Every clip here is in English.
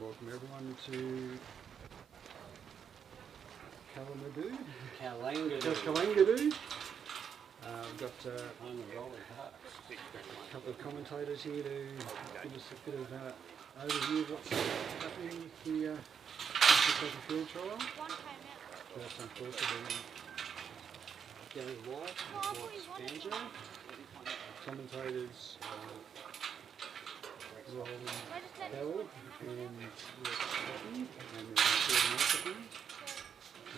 Welcome everyone to Kalangadoo. We've got a couple of commentators here to give us a bit of overview of what's happening with the field trial. First, unfortunately, Gary White and Banjo. Commentators Howell and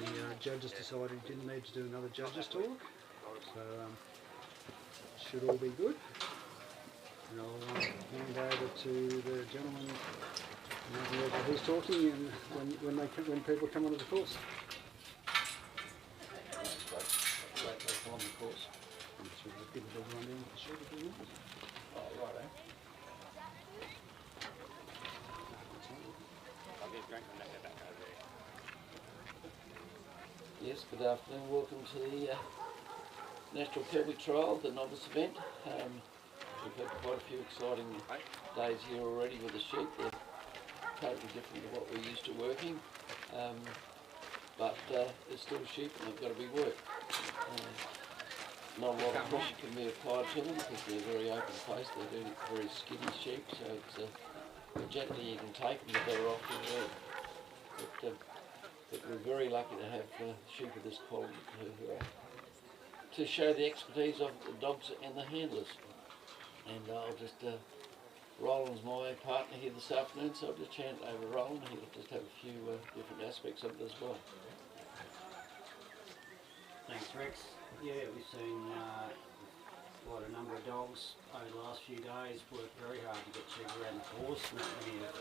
the judges decided he didn't need to do another judges talk, so should all be good. And I'll hand over to the gentleman who's talking and when people come onto the course. On the course. I'm just going to give a little rundown of the shoot if you want. Oh, right, eh? Yes, good afternoon. Welcome to the National Kelpie Trial, the novice event. We've had quite a few exciting days here already with the sheep. They're totally different to what we're used to working, but they're still sheep and they've got to be worked. Not a lot of pressure can be applied to them because they're very open faced. They're very skinny sheep, so it's the gentler you can take them, the better off you will. But we're very lucky to have sheep of this quality to show the expertise of the dogs and the handlers. And I'll just, Roland's my partner here this afternoon, so I'll just hand over Roland. He'll just have a few different aspects of it as well. Thanks, Rex. Yeah, we've seen quite a number of dogs over the last few days work very hard to get sheep around the course. Not many have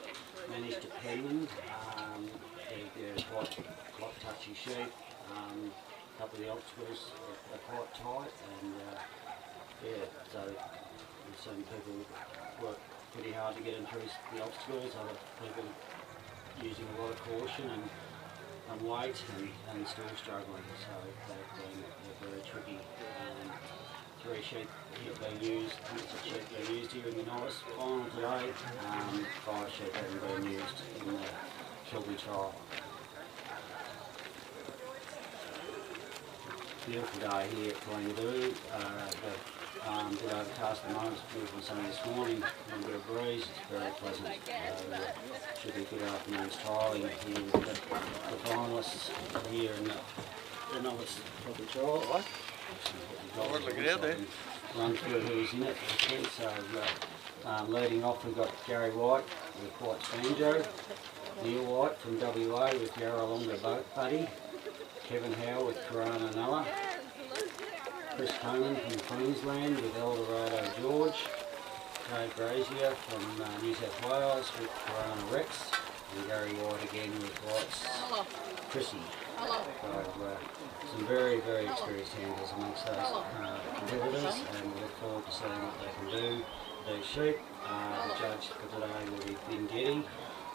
managed to pen them. They're quite touchy sheep. A couple of the obstacles are quite tight, and yeah, so we've seen people work pretty hard to get them through the obstacles. Other people using a lot of caution and weight and still struggling. So they're very tricky. 3 sheep here being used, sheep being used here in the novice final today. 5 sheep haven't been used in the Kelpie trial. Beautiful day here at Kalangadoo. Bit overcast at the moment, it's beautiful sunny this morning, a little bit of breeze, it's very pleasant. Should be a good afternoon's trialling here with the finalists here in the novice Kelpie trial. Run through who's in it. Okay, so leading off we've got Gary White with White's Banjo, Neil White from WA with Yarralonga Buddy, Kevin Howell with Corona Noah, Chris Coleman from Queensland with Eldorado George, Dave Brazel from New South Wales with Corona Rex, and Gary White again with White's Chrissy. So, some very, very experienced handlers amongst those competitors, and we look forward to seeing what they can do with these sheep. The judge for today will be Ben Geyde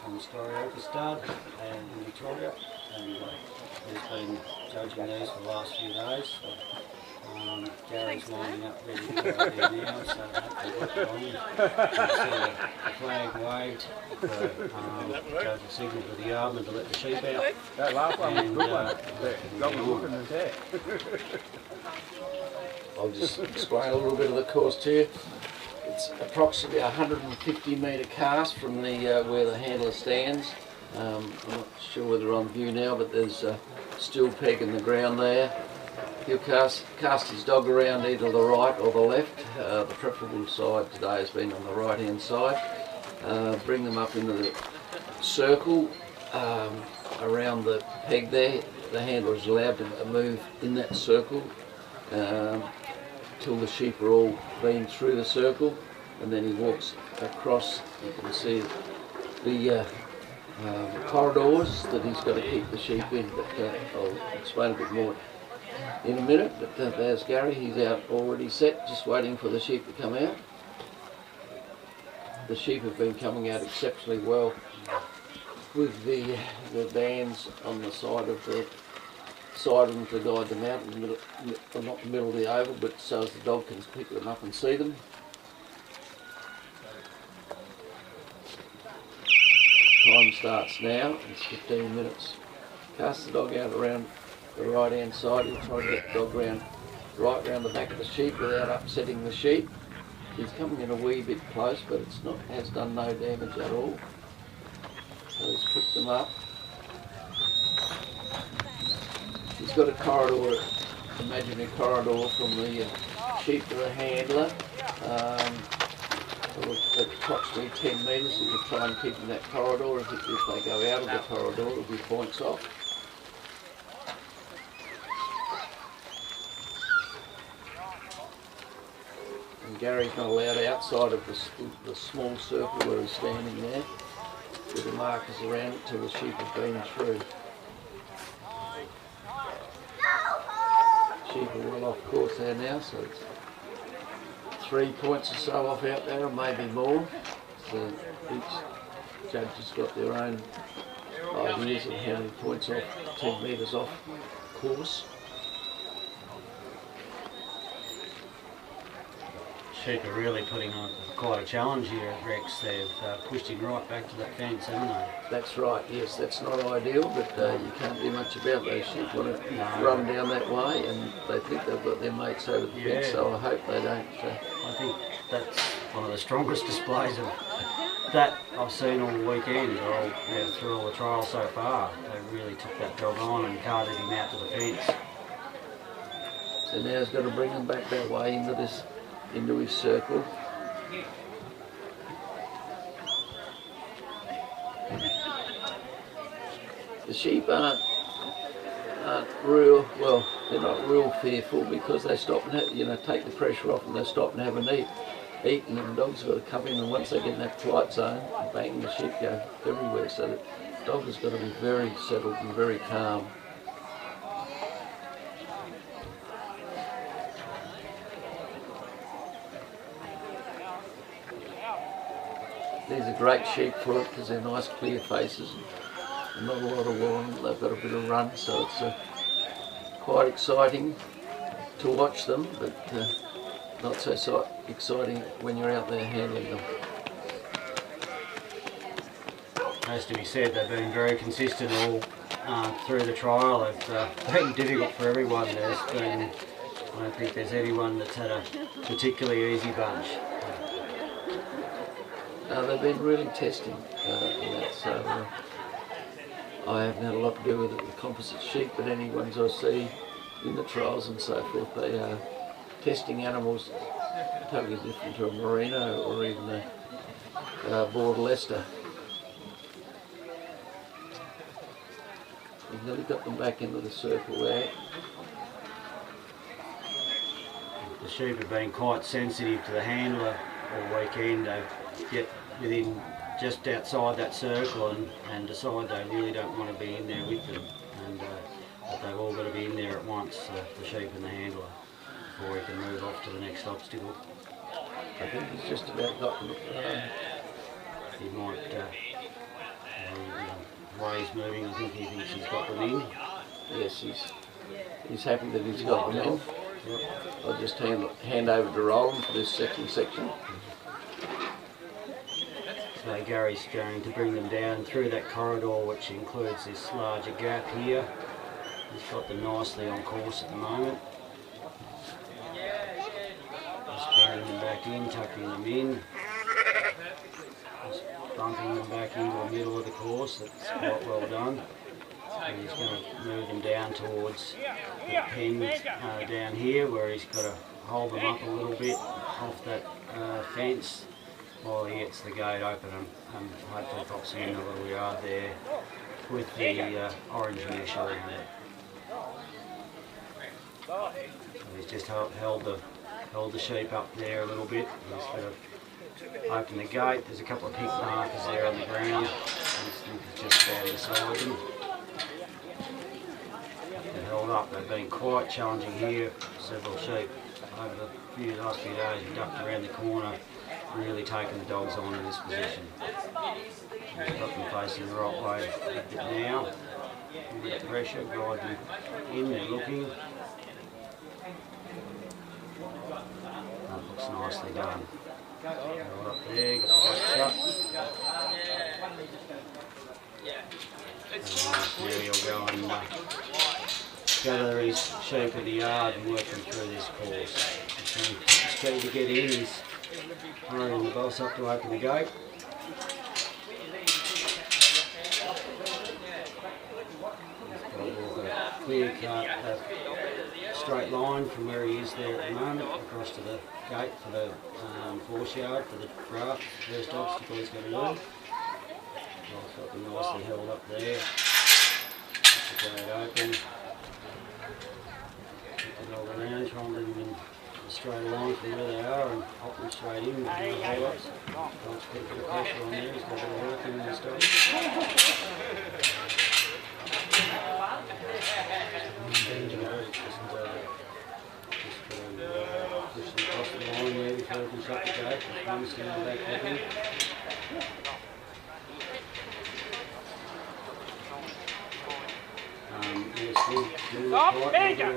from Scorioka Stud and in Victoria, and he's been judging these for the last few days. So, Gary's lining up ready to go out there now, so hopefully we'll get on. You see the flag waved for the judge will signal to the yardman to let the sheep out. That last one was a good one. That was looking at that. I'll just explain a little bit of the course to you. It's approximately a 150 metre cast from the where the handler stands. I'm not sure whether they're on view now, but there's steel peg in the ground there. He'll cast his dog around either the right or the left. The preferable side today has been on the right hand side. Bring them up into the circle around the peg there. The handler is allowed to move in that circle till the sheep are all been through the circle, and then he walks across. You can see the corridors that he's got to keep the sheep in, but I'll explain a bit more in a minute. But there's Gary, he's out already set, just waiting for the sheep to come out. The sheep have been coming out exceptionally well with the bands on the side of them to guide them out in the middle, well, not the middle of the oval, but so as the dog can pick them up and see them. Time starts now, it's 15 minutes. Cast the dog out around the right hand side. He'll try to get the dog right round the back of the sheep without upsetting the sheep. He's coming in a wee bit close, but it's not, has done no damage at all. So he's picked them up. He's got a corridor, imaginary corridor from the sheep to the handler. At approximately 10 metres, he will try and keep in that corridor. If they go out of the corridor, it'll be points off. And Gary's not allowed outside of the small circle where he's standing there, with the markers around it till the sheep have been through. Sheep are well off course there now, so it's 3 points or so off out there, or maybe more. So each judge has got their own ideas of how many points off, 10 metres off course. Sheep are really putting on quite a challenge here at Rex. They've pushed him right back to that fence, haven't they? That's right, yes, that's not ideal, but you can't do much about those sheep. Want to run down that way, and they think they've got their mates over the fence, so I hope they don't. I think that's one of the strongest displays of that I've seen all weekend, or through all the trials so far. They really took that dog on and carted him out to the fence. So now he's got to bring them back that way into his circle. The sheep aren't real, well, they're not real fearful because they stop and take the pressure off, and they stop and have an eat, and the dogs have got to come in, and once they get in that flight zone, bang, the sheep go everywhere. So the dog has got to be very settled and very calm. These are great sheep for it because they're nice clear faces and not a lot of long. They've got a bit of run, so it's quite exciting to watch them, but not so exciting when you're out there handling them. Has to be said, they've been very consistent all through the trial. It's been difficult for everyone. I don't think there's anyone that's had a particularly easy bunch. They've been really testing in that, so I haven't had a lot to do with it with composite sheep, but any ones I see in the trials and so forth, they are testing animals totally different to a merino or even a bored Leicester. We've nearly got them back into the circle there. The sheep have been quite sensitive to the handler all weekend. They get within just outside that circle and decide they really don't want to be in there with them, and but they've all got to be in there at once, the sheep and the handler, before he can move off to the next obstacle. I think he's just about got them. He might, the way he's moving, I think he thinks he's got them in. Yes, he's happy that he's got them in. Yep. I'll just hand over to Roland for this second section. So Gary's going to bring them down through that corridor, which includes this larger gap here. He's got them nicely on course at the moment. Just bringing them back in, tucking them in. Just bumping them back into the middle of the course. That's quite well done. And he's going to move them down towards the pen down here, where he's got to hold them up a little bit off that fence while he gets the gate open and hopefully pops them in the little yard there with the orange mesh around it. So he's just held the sheep up there a little bit. He's got to open the gate. There's a couple of pink markers there on the ground. He's just about inside them. They're held up. They've been quite challenging here. Several sheep over the last few days have ducked around the corner, really taking the dogs on in this position. He's got them facing the right way a bit now. A bit of pressure, guide them in, they're looking. That looks nicely done. Right up there, got the gate shut. And now he'll go and gather his sheep in the yard and work them through this course. He's keen to get in, he's hurrying the boss up to open the gate. Clear cut, straight line from where he is there at the moment across to the gate for the horse yard for the draft, first obstacle he's going to do. I've got them nicely held up there. Get the gate open. Get the dog around, try and bring them in a straight line from where they are and hop them straight in with the hold-ups. Trying to put a bit of pressure on there, he's got a bit of work in this dog. Push them across the line there before we can shut the gate. Comes down back with him. Stop!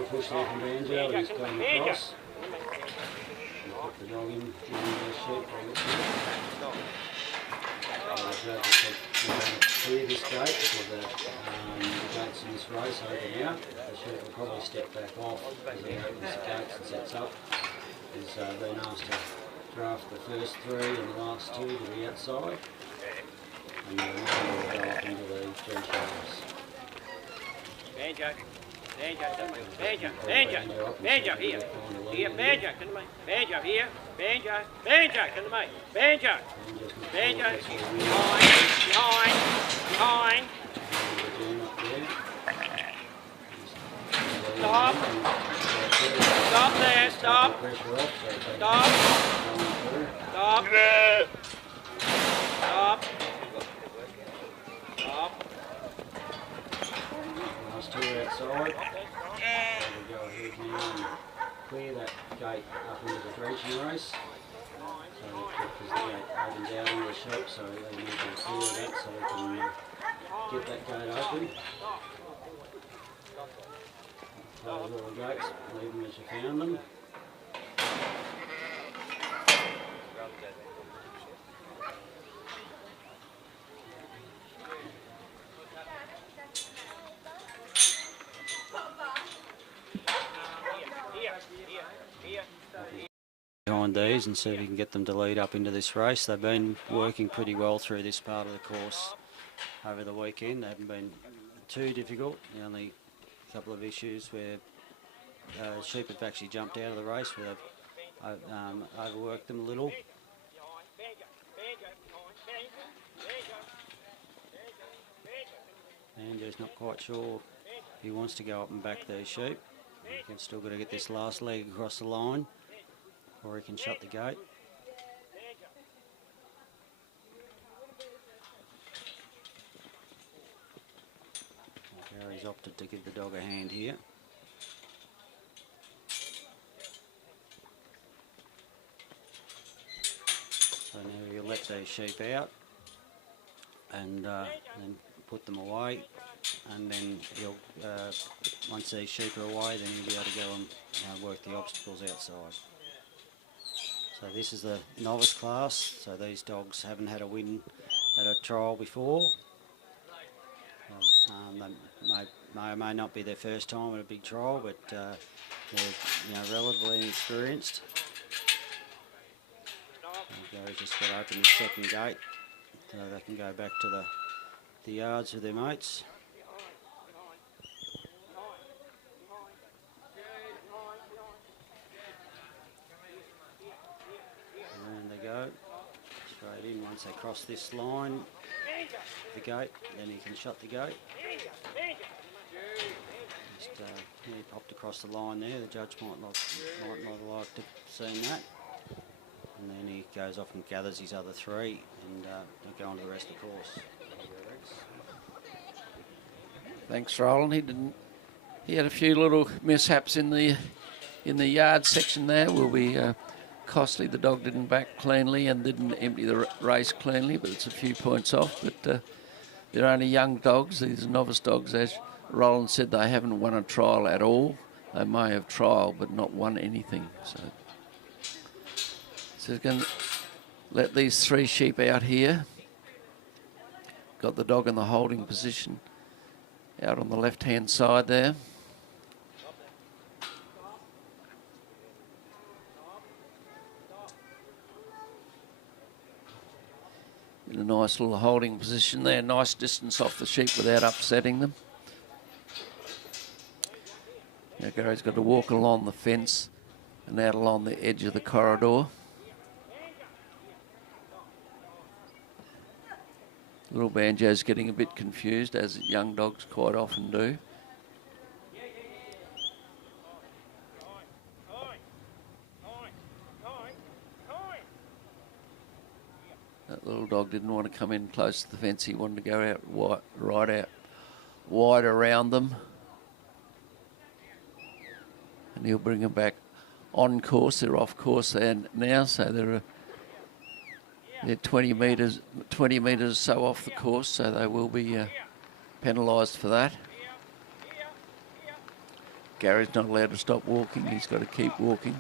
Push there from Brazel. He's going across. Put the dog in the sheep. We're going to clear this gate because the gates in this race open out. The sheep will probably step back off as he opens the gates and sets up. He's been asked to draft the first three and the last two to the outside. And then we'll go up into the drench race. Banjo, here. Here, Banjo, come to me. Banjo, here. Banjo, come to me. Banjo. Behind. Stop. Stop there, stop. Last two outside. We'll go ahead now and clear that gate up into the drenching race. So because the gate opens out into the sheep, so they need to clear that so we can get that gate open. Close all the gates, leave them as you found them. Behind these and see if we can get them to lead up into this race. They've been working pretty well through this part of the course over the weekend. They haven't been too difficult. The only couple of issues where sheep have actually jumped out of the race where they've overworked them a little. Banjo's not quite sure if he wants to go up and back these sheep. He's still got to get this last leg across the line or he can shut the gate. Gary's opted to give the dog a hand here. So now he'll let these sheep out and then put them away, and then he'll once these sheep are away, then he'll be able to go and work the obstacles outside. So this is the novice class, so these dogs haven't had a win at a trial before. They may or may not be their first time at a big trial, but they're relatively inexperienced. Gary's just got to open the second gate so they can go back to the yards with their mates. once they cross this line, the gate, then he can shut the gate. Just he popped across the line there. The judge might not have liked to seen that. And then he goes off and gathers his other three, and they'll go on to the rest of the course. Thanks, Roland. He had a few little mishaps in the yard section there. Will be costly. The dog didn't back cleanly and didn't empty the race cleanly, but it's a few points off. But they're only young dogs. These are novice dogs. As Roland said, they haven't won a trial at all. They may have trial, but not won anything. So he's going to let these three sheep out here. Got the dog in the holding position out on the left-hand side there. In a nice little holding position there. Nice distance off the sheep without upsetting them. Now Gary's got to walk along the fence and out along the edge of the corridor. Little Banjo's getting a bit confused, as young dogs quite often do. That little dog didn't want to come in close to the fence. He wanted to go out right out wide around them. And he'll bring them back on course. They're off course there now, so they're 20 metres so off the course, so they will be penalised for that. Gary's not allowed to stop walking. He's got to keep walking.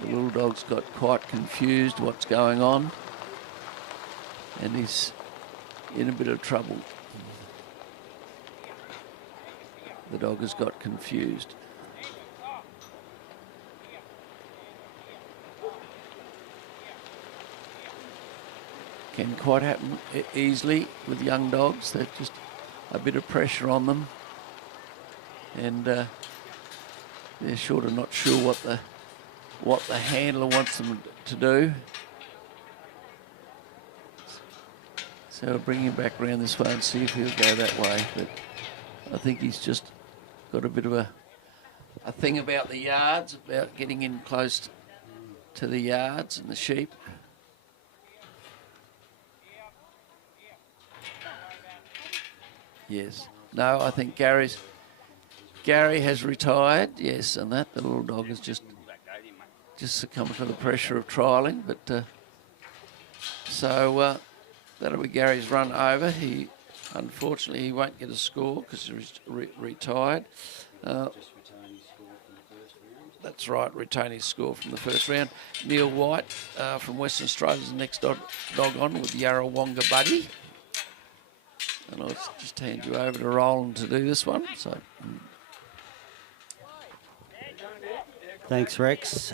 The little dog's got quite confused what's going on, and he's in a bit of trouble. The dog has got confused. Can quite happen easily with young dogs. There's just a bit of pressure on them, and they're sort of not sure what the handler wants them to do. So we'll bring him back around this way and see if he'll go that way. But I think he's just got a bit of a thing about the yards, about getting in close to the yards and the sheep. Yes. No, I think Gary has retired. Yes, and that the little dog has just succumbed to the pressure of trialling. But so that'll be Gary's run over. Unfortunately he won't get a score because he's retired. That's right, retain his score from the first round. Neil White from Western Australia is the next dog on with Yarrawonga Buddy. And I'll just hand you over to Roland to do this one. So, thanks, Rex.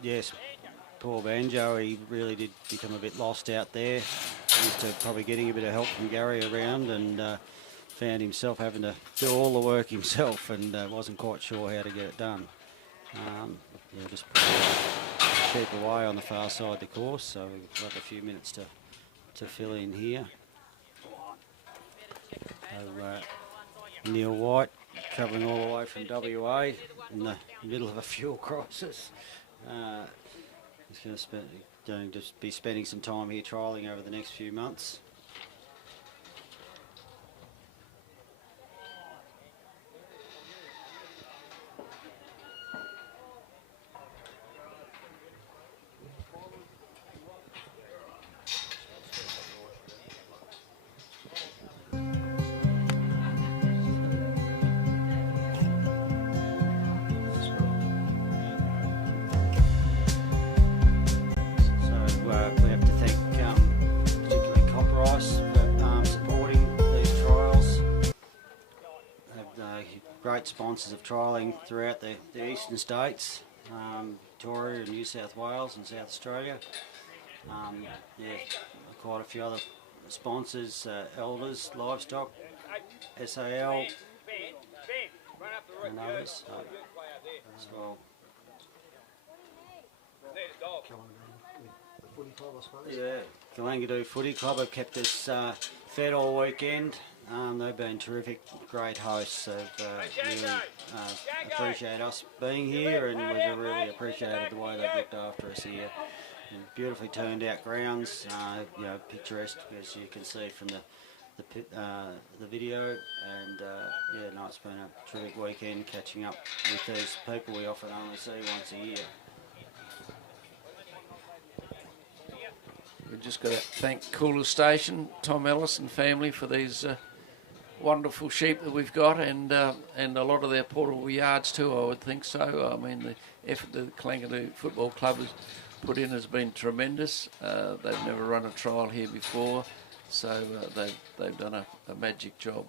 Yes, poor Banjo, he really did become a bit lost out there. Used to probably getting a bit of help from Gary around, and found himself having to do all the work himself, and wasn't quite sure how to get it done. Just keep away on the far side of the course, so we've got a few minutes to fill in here. So, Neil White travelling all the way from WA in the middle of a fuel crisis. He's going to be spending some time here trialling over the next few months. Sponsors of trialling throughout the eastern states, Victoria and New South Wales and South Australia. Quite a few other sponsors, Elders, Livestock, SAL and others as well. Footy Club, I suppose. Yeah, Kalangadoo Footy Club have kept us fed all weekend. They've been terrific, great hosts. They've really appreciate us being here, and we've really appreciated the way they've looked after us here. And beautifully turned out grounds, you know, picturesque as you can see from the video, and yeah, no, it's been a terrific weekend catching up with these people we often only see once a year. We've just got to thank Cooler Station, Tom Ellis and family for these wonderful sheep that we've got, and a lot of their portable yards too, I would think so. I mean, the effort the Kalangadoo Football Club has put in has been tremendous. They've never run a trial here before, so they've done a magic job.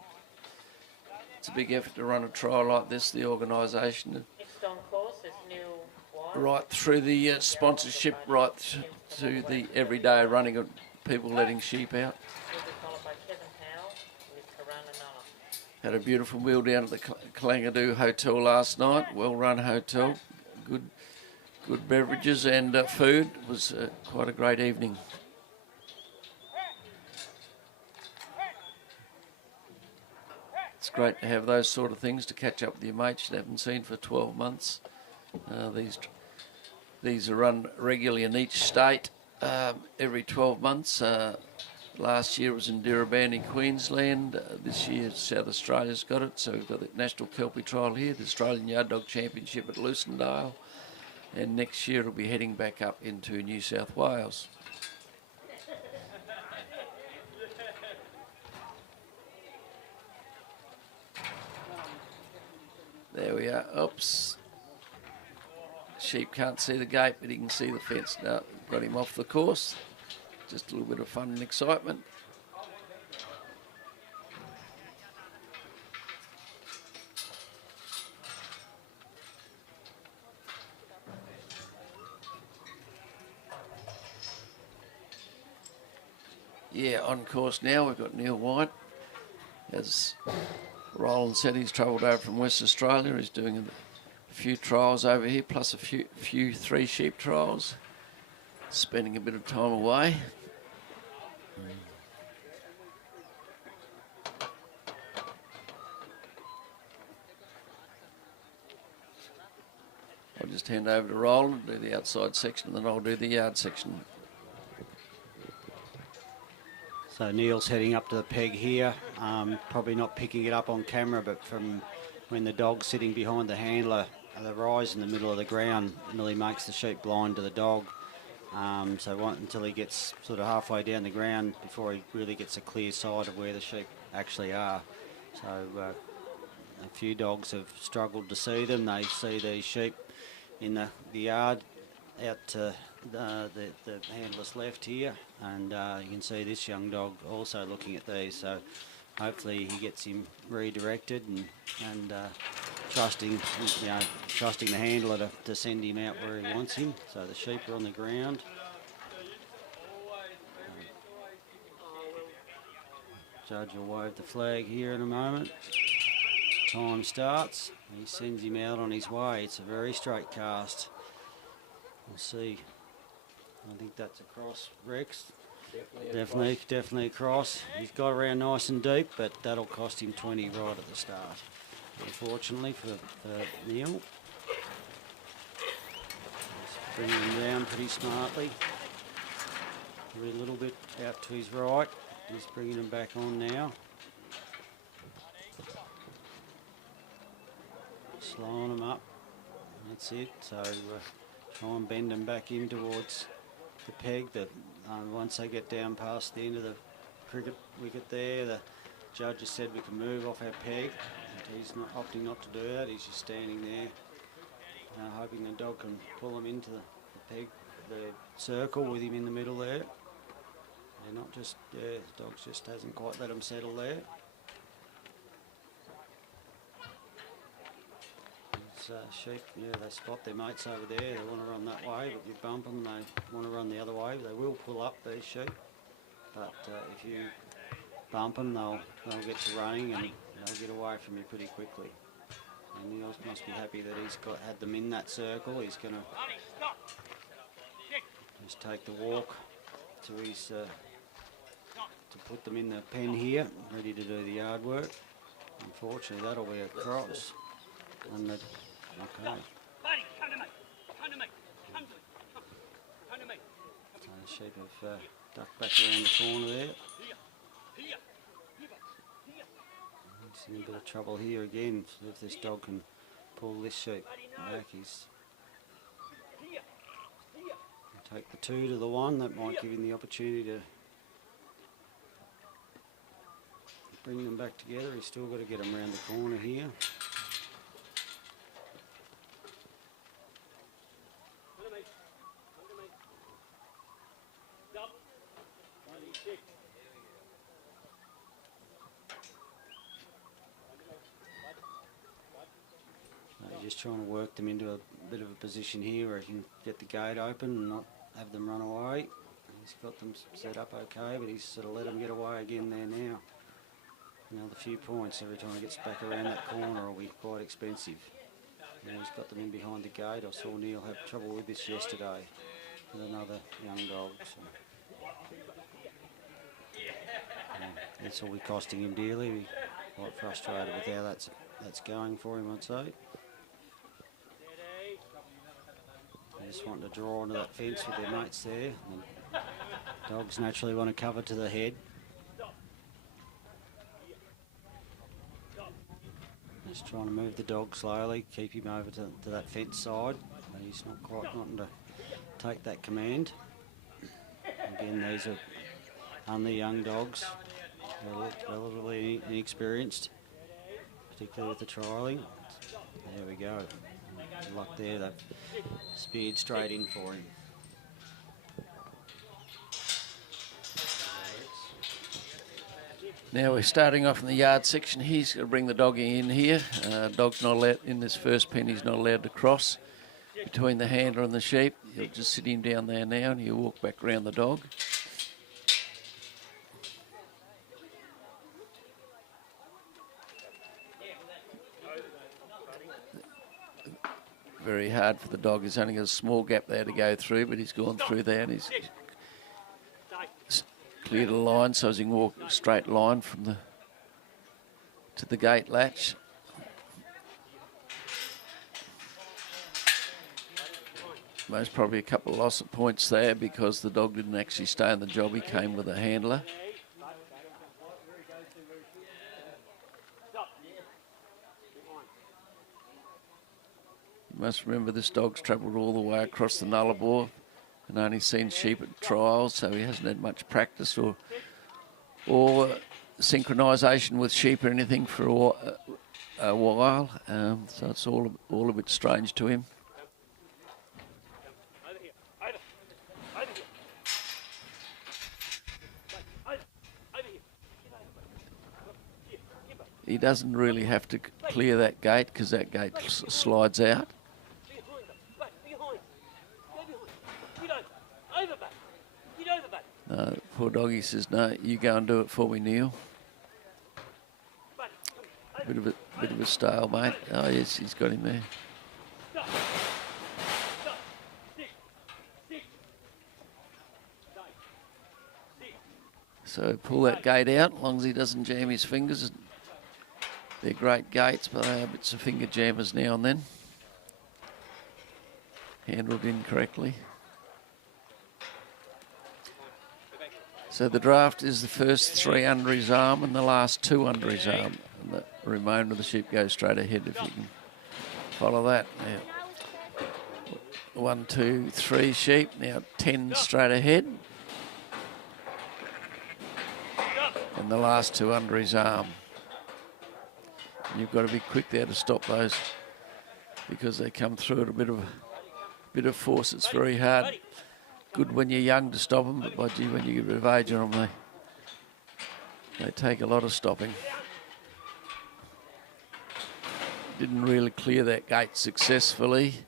It's a big effort to run a trial like this, the organisation. Next on course is Neil White. Right through the sponsorship, right to the everyday running of people letting sheep out. Will be followed by Kevin Howell with Karana Nulla. Had a beautiful meal down at the Kalangadoo Hotel last night, well-run hotel, good beverages and food. It was quite a great evening. It's great to have those sort of things to catch up with your mates you haven't seen for 12 months. These are run regularly in each state every 12 months. Last year was in Diribandi, Queensland. This year South Australia's got it. So we've got the National Kelpie Trial here, the Australian Yard Dog Championship at Lucindale. And next year it'll be heading back up into New South Wales. There we are. Oops. Sheep can't see the gate, but he can see the fence. Now, got him off the course. Just a little bit of fun and excitement. Yeah, on course now. We've got Neil White. As Roland said, he's travelled over from West Australia. He's doing a few trials over here, plus a few 3 sheep trials. Spending a bit of time away. I'll just hand over to Roland, do the outside section, and then I'll do the yard section. So Neil's heading up to the peg here, probably not picking it up on camera, but from when the dog's sitting behind the handler, the rise in the middle of the ground nearly makes the sheep blind to the dog. So wait until he gets sort of halfway down the ground before he really gets a clear sight of where the sheep actually are. So a few dogs have struggled to see them. They see these sheep in the yard out to the handler's left here, and you can see this young dog also looking at these. So hopefully he gets him redirected and trusting the handler to send him out where he wants him. So the sheep are on the ground. Judge will wave the flag here in a moment. Time starts. He sends him out on his way. It's a very straight cast. We'll see. I think that's across, Rex. Definitely across. He's got around nice and deep, but that'll cost him 20 right at the start, unfortunately for Neil. He's bringing him down pretty smartly. A little bit out to his right. He's bringing him back on now. Slowing him up. That's it. So try and bend them back in towards the peg. Once they get down past the end of the cricket wicket there, the judge has said we can move off our peg. He's not opting not to do that. He's just standing there, hoping the dog can pull him into the peg, the circle with him in the middle there. They're not just, the dog just hasn't quite let him settle there. Sheep, yeah, they spot their mates over there. They want to run that way, but you bump them, they want to run the other way. They will pull up, these sheep, but if you bump them, they'll get to running and they'll get away from you pretty quickly. And Neil must be happy that he's had them in that circle. He's going to just take the walk to his to put them in the pen here, ready to do the yard work. Unfortunately, that'll be a cross. And the, okay. So the sheep have ducked back around the corner there. He's in a bit of trouble here again. So if this dog can pull this sheep back, he's take the 2 to the 1. That might give him the opportunity to bring them back together. He's still got to get them around the corner here. Just trying to work them into a bit of a position here where he can get the gate open and not have them run away. He's got them set up okay, but he's sort of let them get away again there now. Another few points every time he gets back around that corner will be quite expensive. Now he's got them in behind the gate. I saw Neil have trouble with this yesterday with another young dog. So. This will be costing him dearly. He's quite frustrated with how that's going for him, I'd say. Just wanting to draw onto that fence with their mates there. And dogs naturally want to cover to the head. Just trying to move the dog slowly, keep him over to that fence side. But he's not quite wanting to take that command. Again, these are only young dogs, relatively inexperienced, particularly with the trialling. There we go. Good luck there, they've speared straight in for him. Now we're starting off in the yard section. He's going to bring the dog in here. Dog's not allowed, in this first pen, he's not allowed to cross between the handler and the sheep. You'll just sit him down there now and he'll walk back around the dog. Very hard for the dog. He's only got a small gap there to go through, but he's gone through there and he's cleared a line so as he can walk a straight line from the to the gate latch. Most probably a couple of loss of points there because the dog didn't actually stay on the job. He came with a handler. You must remember this dog's travelled all the way across the Nullarbor and only seen sheep at trials, so he hasn't had much practice or synchronisation with sheep or anything for a while. So it's all a bit strange to him. He doesn't really have to clear that gate because that gate slides out. Poor doggy says, no, you go and do it for me, Neil. Bit of a stalemate. Oh yes, he's got him there. So pull that gate out, as long as he doesn't jam his fingers. They're great gates, but they are bits of finger jammers now and then. Handled incorrectly. So the draft is the first 3 under his arm and the last 2 under his arm. And the remainder of the sheep goes straight ahead if you can follow that. Now, 1, 2, 3 sheep. Now 10 straight ahead. And the last 2 under his arm. And you've got to be quick there to stop those because they come through at a bit of force. It's very hard. Good when you're young to stop them, but by gee, when you get a bit of age on them, they take a lot of stopping. Didn't really clear that gate successfully,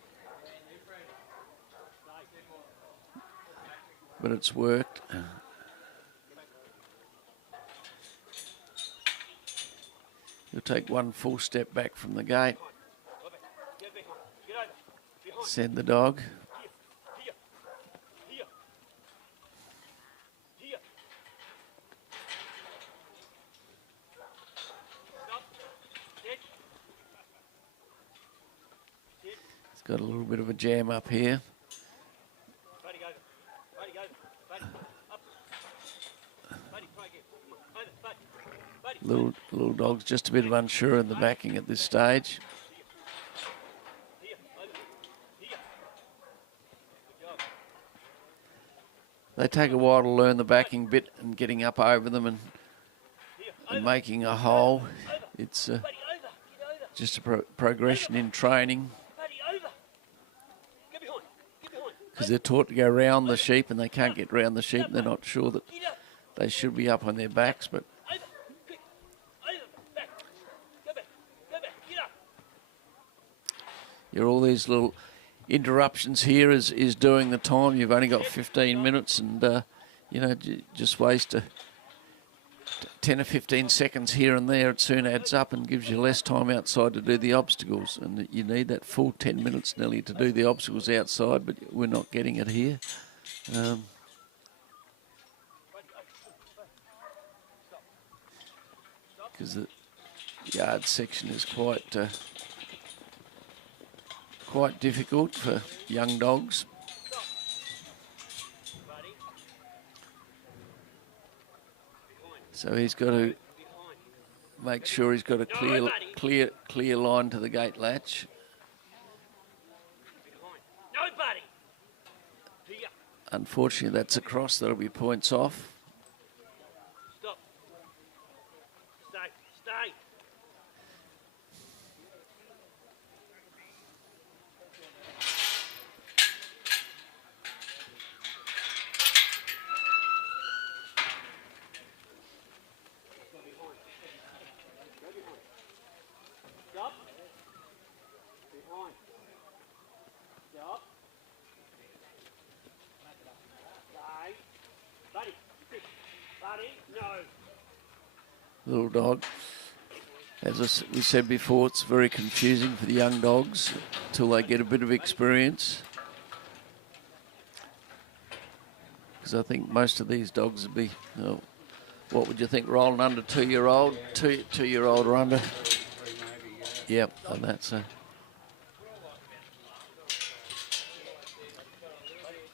but it's worked. You'll take 1 full step back from the gate. Send the dog. got a little bit of a jam up here. Little dog's just a bit of unsure in the backing at this stage. They take a while to learn the backing bit and getting up over them and making a hole. It's just a progression in training. Because they're taught to go round the sheep and they can't get round the sheep. They're not sure that they should be up on their backs, but all these little interruptions here is doing the time. You've only got 15 minutes and, you know, just waste 10 or 15 seconds here and there. It soon adds up and gives you less time outside to do the obstacles. And you need that full 10 minutes nearly to do the obstacles outside, but we're not getting it here. Because the yard section is quite difficult for young dogs. So he's got to make sure he's got a clear line to the gate latch. Unfortunately, that's a cross. That'll be points off. Stop. Stay. Little dog. As we said before, it's very confusing for the young dogs until they get a bit of experience. Because I think most of these dogs would be, what would you think, rolling under 2-year-old? Two-year-old or under? Yep, and that's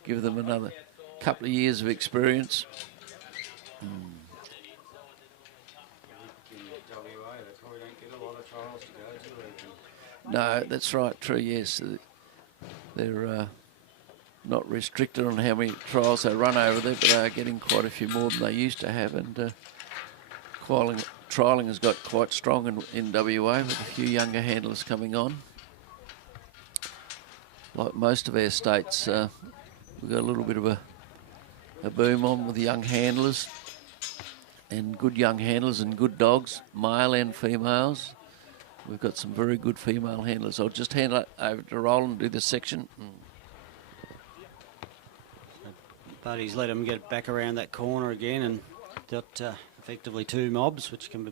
give them another couple of years of experience. No, that's right, true, yes. They're not restricted on how many trials they run over there, but they are getting quite a few more than they used to have. And trialling has got quite strong in WA with a few younger handlers coming on. Like most of our states, we've got a little bit of a boom on with the young handlers and good young handlers and good dogs, male and females. We've got some very good female handlers. I'll just hand it over to Roland and do this section. Buddy's let him get back around that corner again and got effectively 2 mobs, which can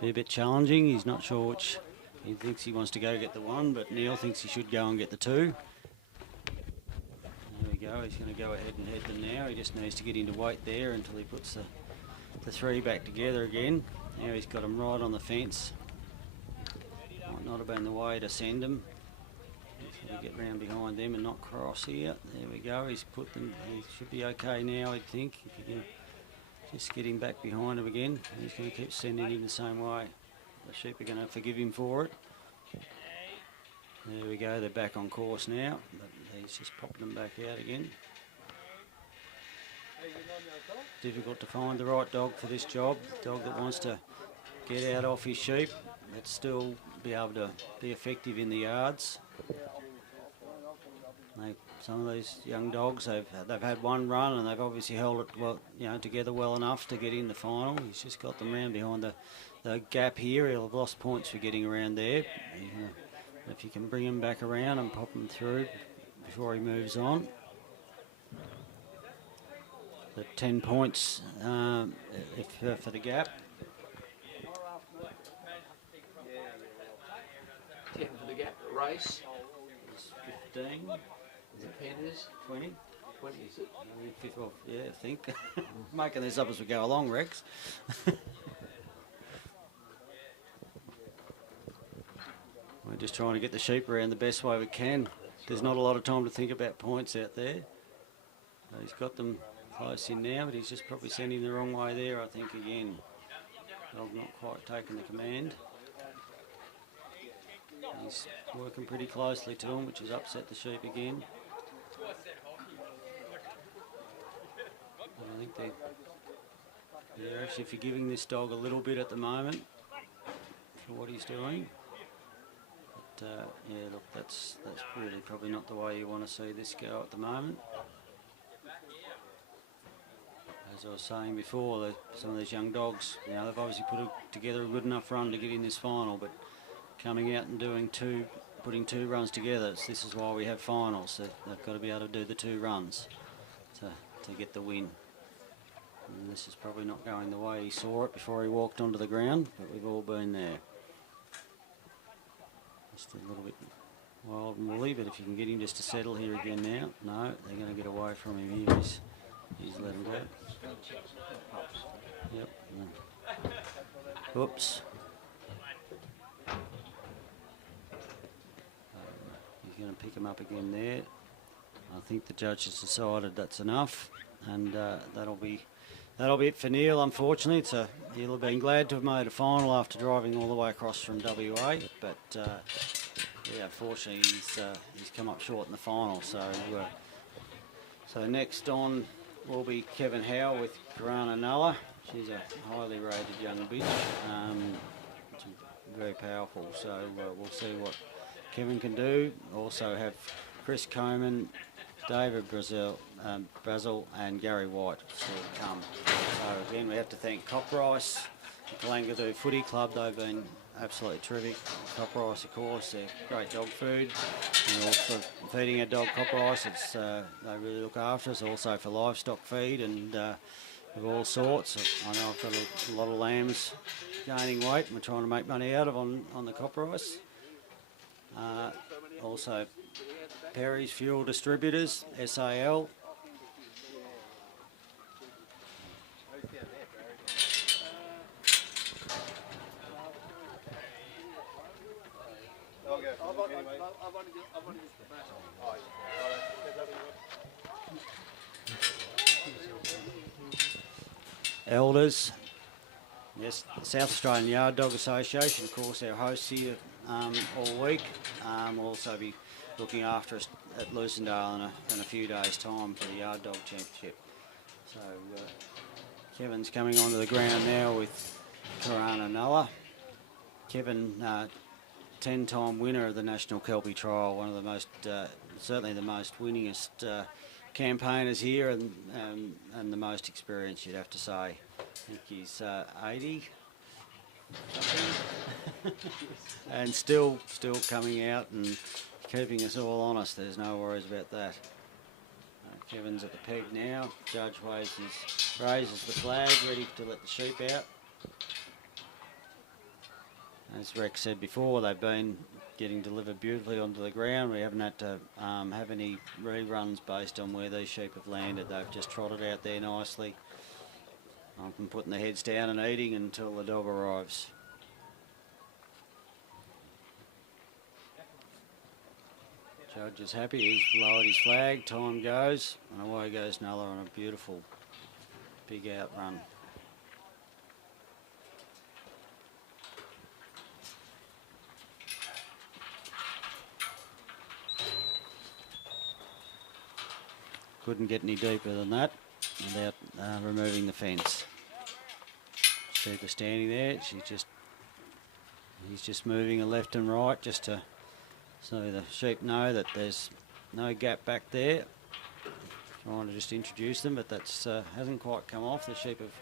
be a bit challenging. He's not sure which. He thinks he wants to go get the 1, but Neil thinks he should go and get the 2. There we go. He's going to go ahead and head them now. He just needs to get into weight there until he puts the 3 back together again. Now he's got them right on the fence. Might not have been the way to send them. So we get round behind them and not cross here. There we go. He's put them. He should be okay now, I think. If you can just get him back behind him again. He's going to keep sending him the same way. The sheep are going to forgive him for it. There we go. They're back on course now. But he's just popped them back out again. Difficult to find the right dog for this job. Dog that wants to get out off his sheep, but still be able to be effective in the yards. Some of these young dogs, they've had one run and they've obviously held it together well enough to get in the final. He's just got them round behind the gap here. He'll have lost points for getting around there. If you can bring him back around and pop him through before he moves on. The 10 points for the gap. 10 for the gap race. It's 15. The pen is 20. 20, is it? Well, yeah, I think. Making this up as we go along, Rex. We're just trying to get the sheep around the best way we can. there's not a lot of time to think about points out there. He's got them close in now, but he's just probably sending the wrong way there, I think, again. Dog not quite taking the command. He's working pretty closely to him, which has upset the sheep again. I think they're actually forgiving this dog a little bit at the moment for what he's doing. But yeah, look, that's really probably not the way you want to see this go at the moment. As I was saying before, some of these young dogs, you know, they've obviously together a good enough run to get in this final, but coming out and putting two runs together, this is why we have finals. They've got to be able to do the 2 runs to get the win. And this is probably not going the way he saw it before he walked onto the ground, but we've all been there. Just a little bit wild and woolly, but if you can get him just to settle here again now. No, they're going to get away from him here. He's let him go. Yep. Oops. He's going to pick him up again there. I think the judge has decided that's enough, and that'll be it for Neil. Unfortunately, he'll have been glad to have made a final after driving all the way across from WA, but yeah, unfortunately he's come up short in the final. So next on will be Kevin Howell with Corona Nulla. She's a highly rated young bitch. Very powerful, so we'll see what Kevin can do. Also have Chris Coleman, David Brazel, and Gary White still to come. So again, we have to thank Coprice, the Kalangadoo Footy Club. They've been absolutely terrific. Coprice, of course, they're great dog food. And also feeding our dog Coprice, they really look after us. Also for livestock feed and of all sorts. I know I've got a lot of lambs gaining weight and we're trying to make money out of on the Coprice. Also Perry's Fuel Distributors, SAL. Elders. Yes, South Australian Yard Dog Association, of course, our hosts here all week. We'll also be looking after us at Lucendale in a few days' time for the Yard Dog Championship. So Kevin's coming onto the ground now with Corona Nulla. Kevin, 10-time winner of the National Kelpie Trial, one of the most, certainly the most winningest campaigners here and the most experienced, you'd have to say. I think he's 80 and still coming out and keeping us all honest. There's no worries about that. Kevin's at the peg now. Judge raises the flag, ready to let the sheep out. As Rex said before, they've been getting delivered beautifully onto the ground. We haven't had to have any reruns based on where these sheep have landed. They've just trotted out there nicely. I've been putting their heads down and eating until the dog arrives. Judge is happy. He's lowered his flag. Time goes, and away goes Nulla on a beautiful big outrun. Couldn't get any deeper than that without removing the fence. Sheep are standing there. He's just moving left and right just to so the sheep know that there's no gap back there. Trying to just introduce them, but that's hasn't quite come off. The sheep have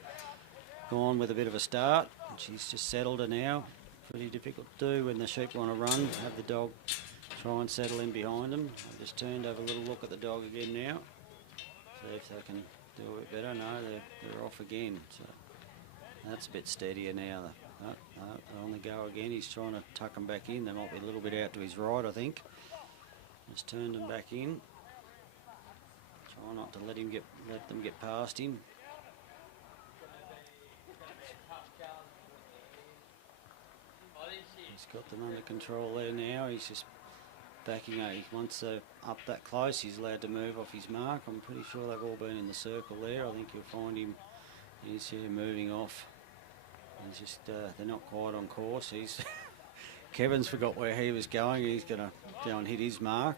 gone with a bit of a start. She's just settled her now. Pretty difficult to do when the sheep want to run. Have the dog try and settle in behind them. I've just turned, have a little look at the dog again now. See if they can do a bit better. No, they're off again. So that's a bit steadier now. On the go again. He's trying to tuck them back in. They might be a little bit out to his right, I think. Just turned them back in. Try not to let them get past him. He's got them under control there now. He's just backing out. Once they're up that close, he's allowed to move off his mark. I'm pretty sure they've all been in the circle there. I think you'll find him, he's here moving off. He's just, they're not quite on course. He's Kevin's forgot where he was going. He's going to go and hit his mark.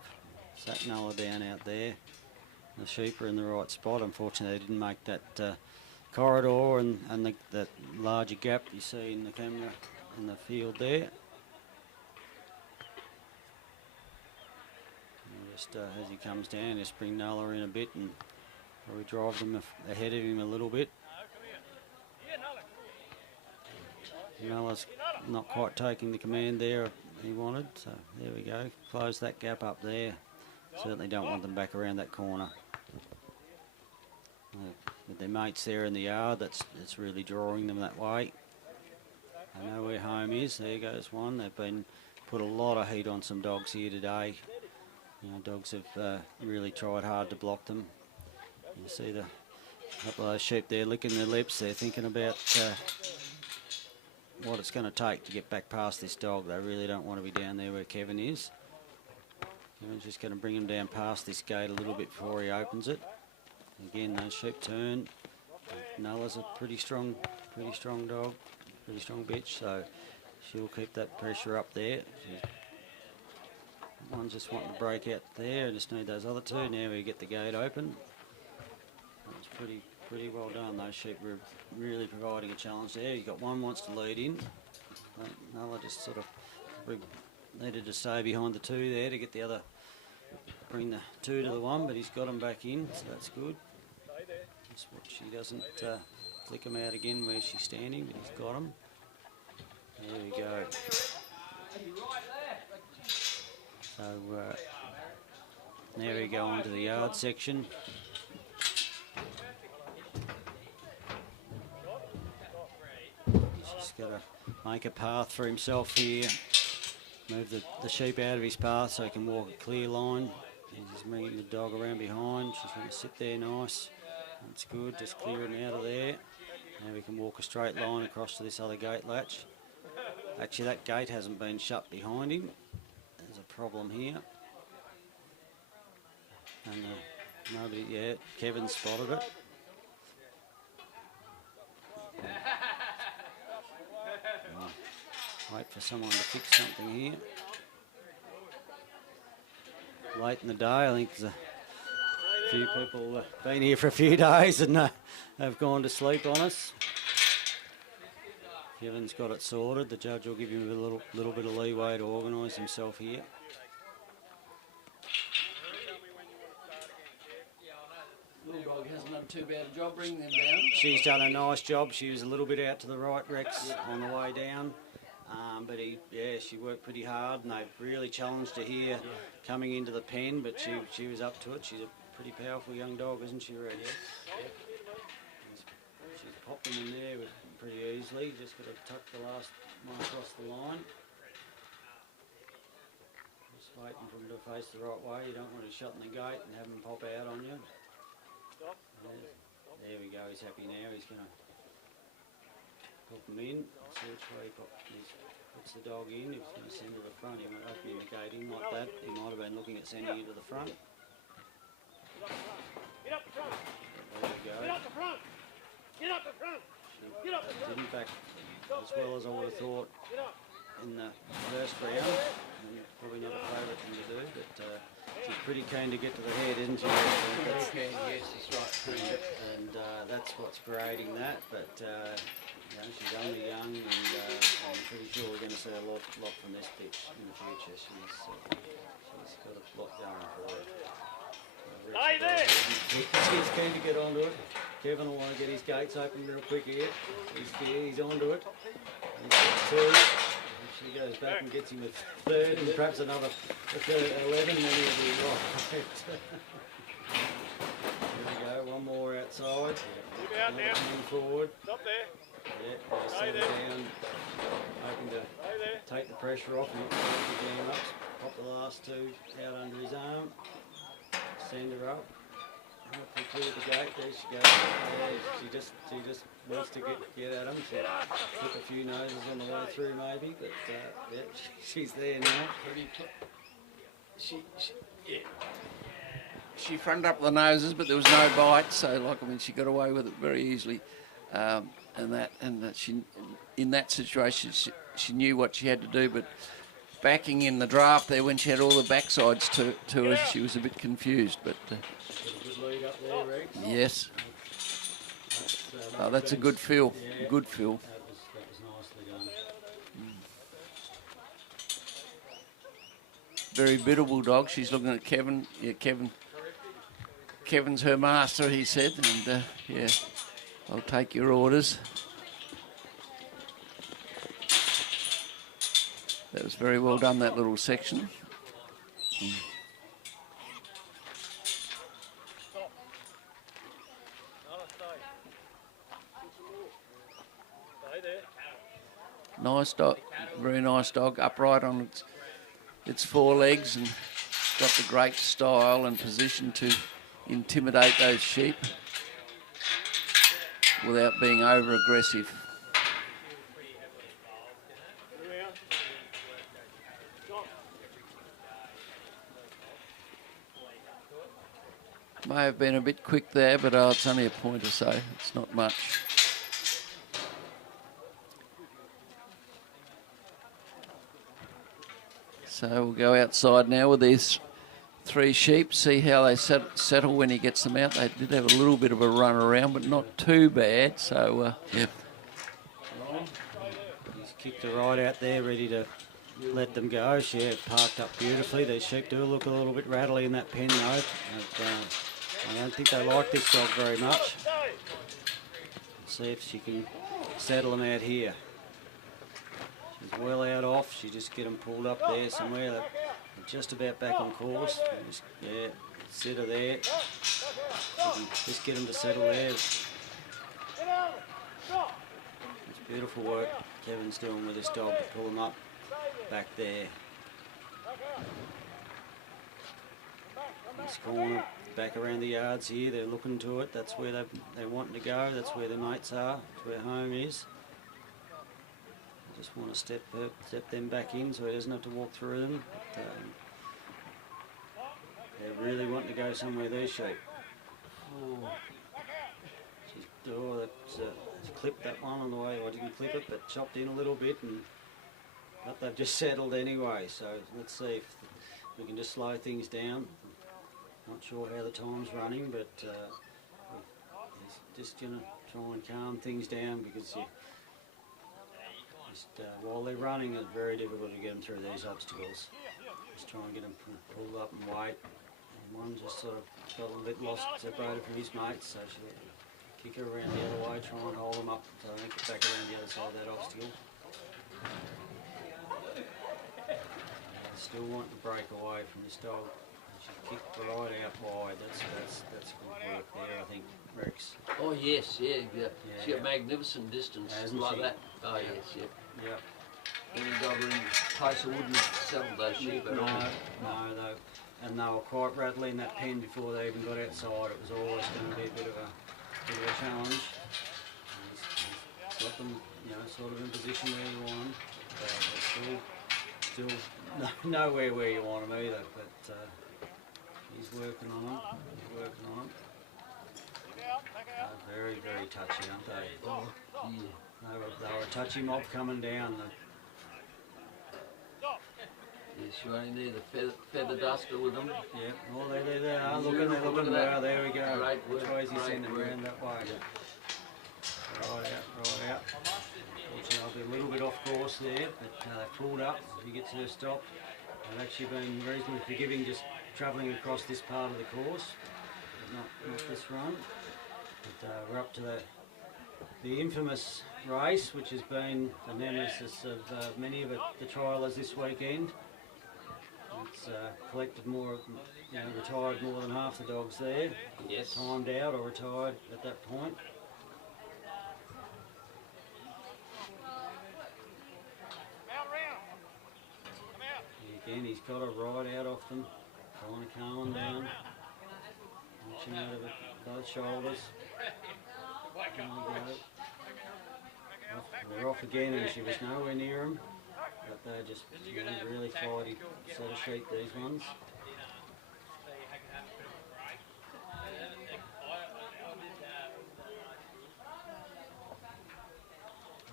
Sat Nulla down out there. The sheep are in the right spot. Unfortunately, they didn't make that corridor and that larger gap you see in the camera in the field there. And just as he comes down, just bring Nulla in a bit and probably drive them ahead of him a little bit. Nulla's not quite taking the command there he wanted, so there we go. Close that gap up there. Certainly don't want them back around that corner. With their mates there in the yard, that's really drawing them that way. They know where home is. There goes one. They've been put a lot of heat on some dogs here today. You know, dogs have really tried hard to block them. You see the couple of those sheep there licking their lips. They're thinking about what it's going to take to get back past this dog. They really don't want to be down there where Kevin is. Kevin's just going to bring him down past this gate a little bit before he opens it. Again, those sheep turn. Nulla's a pretty strong dog, pretty strong bitch, so she'll keep that pressure up there. One's just wanting to break out there. I just need those other two. Now we get the gate open. That's pretty well done. Those sheep were really providing a challenge there. You've got one wants to lead in. Nulla just sort of needed to stay behind the two there to get the other, bring the two to the one, but he's got them back in, so that's good. Just what she doesn't flick them out again where she's standing, but he's got them. There we go. So now we go on to the yard section. He's just got to make a path for himself here. Move the sheep out of his path so he can walk a clear line. He's bringing the dog around behind. She's going to sit there nice. That's good, just clearing out of there. Now we can walk a straight line across to this other gate latch. Actually, that gate hasn't been shut behind him. There's a problem here. And nobody, yeah, Kevin spotted it. Wait for someone to fix something here. Late in the day, I think there's a few people been here for a few days and have gone to sleep on us. Kevin's got it sorted. The judge will give him a little bit of leeway to organise himself here. Little dog hasn't done too bad a job bringing them down. She's done a nice job. She was a little bit out to the right, Rex, on the way down. But she worked pretty hard, and they've really challenged her here coming into the pen, but she was up to it. She's a pretty powerful young dog, isn't she, Rex? Yep. She's popped them in there pretty easily. Just got to tuck the last one across the line. Just waiting for them to face the right way. You don't want to shut in the gate and have them pop out on you. There we go. He's happy now. He's going to pop them in. See which way he puts the dog in. If he's going to send to the front, he won't open the gate in like that. He might have been looking at sending you to the front. Get up the front. There we go. Get up the front. Get up the front. Get up the front. Didn't back as well as I would have thought in the first round. And probably not a favourite thing to do, but she's pretty keen to get to the head, isn't she? Yes, that's right. And that's what's creating that, but you know, she's only young, and I'm pretty sure we're going to see a lot from this bitch in the future. She's got a lot going for her. Stay there! She's keen to get onto it. Kevin will want to get his gates open real quick here. He's onto it. He's got two. If she goes back and gets him a third and perhaps another 11, then he'll be right. There we go, one more outside. Keep out now. Coming forward. Stop there. Yeah, Stay settle there. down. Hoping to Stay there. take the pressure off and jam up. Pop the last two out under his arm. Send her up. Hopefully clear the gate. There she goes. She just wants to get at him. She took a few noses on the way through maybe, but yeah, she's there now. She fronted up the noses, but there was no bite. So, like, I mean, she got away with it very easily. And that she, in that situation, she knew what she had to do. But backing in the draft there, when she had all the backsides to her, she was a bit confused. But Got a good lead up there, Rex. yes, that's a been- good feel. Yeah. Good feel. That was nicely done. Very biddable dog. She's looking at Kevin. Yeah, Kevin's her master, he said, and yeah, I'll take your orders. That was very well done, that little section. Nice dog, very nice dog, upright on its four legs and got the great style and position to intimidate those sheep without being over aggressive. May have been a bit quick there, but it's only a point or so. It's not much. So we'll go outside now with these three sheep, see how they settle when he gets them out. They did have a little bit of a run around, but not too bad. So, yeah. He's kicked her right out there, ready to let them go. She parked up beautifully. These sheep do look a little bit rattly in that pen, though. But, I don't think they like this dog very much. Let's see if she can settle them out here. She's well out off. She just get them pulled up there somewhere. They're just about back on course. Just, yeah, sit her there. Just get them to settle there. It's beautiful work Kevin's doing with this dog to pull them up back there. This corner, back around the yards here. They're looking to it. That's where they're wanting to go. That's where their mates are. That's where home is. Just want to step them back in so he doesn't have to walk through them. But, they really want to go somewhere, these sheep. That's clipped that one on the way. I didn't clip it, but chopped in a little bit, but they've just settled anyway. So let's see if we can just slow things down. Not sure how the time's running, but just going to try and calm things down because while they're running, it's very difficult to get them through these obstacles. Just try and get them pulled up and wait. And one just sort of got a little bit lost, separated from his mates, so she kick her around the other way, try and hold them up so they don't get back around the other side of that obstacle. Still want to break away from this dog. She kicked right out wide. That's good work there, I think, Rex. Oh yes, yeah. She got magnificent distance like she? that. Oh yes, yeah. Yeah. Any dog in place wouldn't settle those sheep at all. No, and they were quite rattling that pen before they even got outside. It was always going to be a bit of a challenge. He's got them, sort of in position where you want them. Still nowhere where you want them either. But he's working on them. They're very, very touchy, aren't they? Oh, yeah. They were a touchy mob coming down. Yes, you only need a feather duster with them. Yeah, well, they are looking well. There we go. Which way is he sending around that way? Right out. Unfortunately, I'll be a little bit off course there, but they pulled up. He gets her stopped. They've actually been reasonably forgiving just travelling across this part of the course, but not this run. But we're up to the infamous race, which has been the nemesis of many of the trialers this weekend. It's collected retired more than half the dogs there. Yes. Timed out or retired at that point. Again, he's got a ride out off them, trying to calm them down. Reaching out of both shoulders. They're off again, and she was nowhere near him. but they're just really fighty set of sheep, these ones.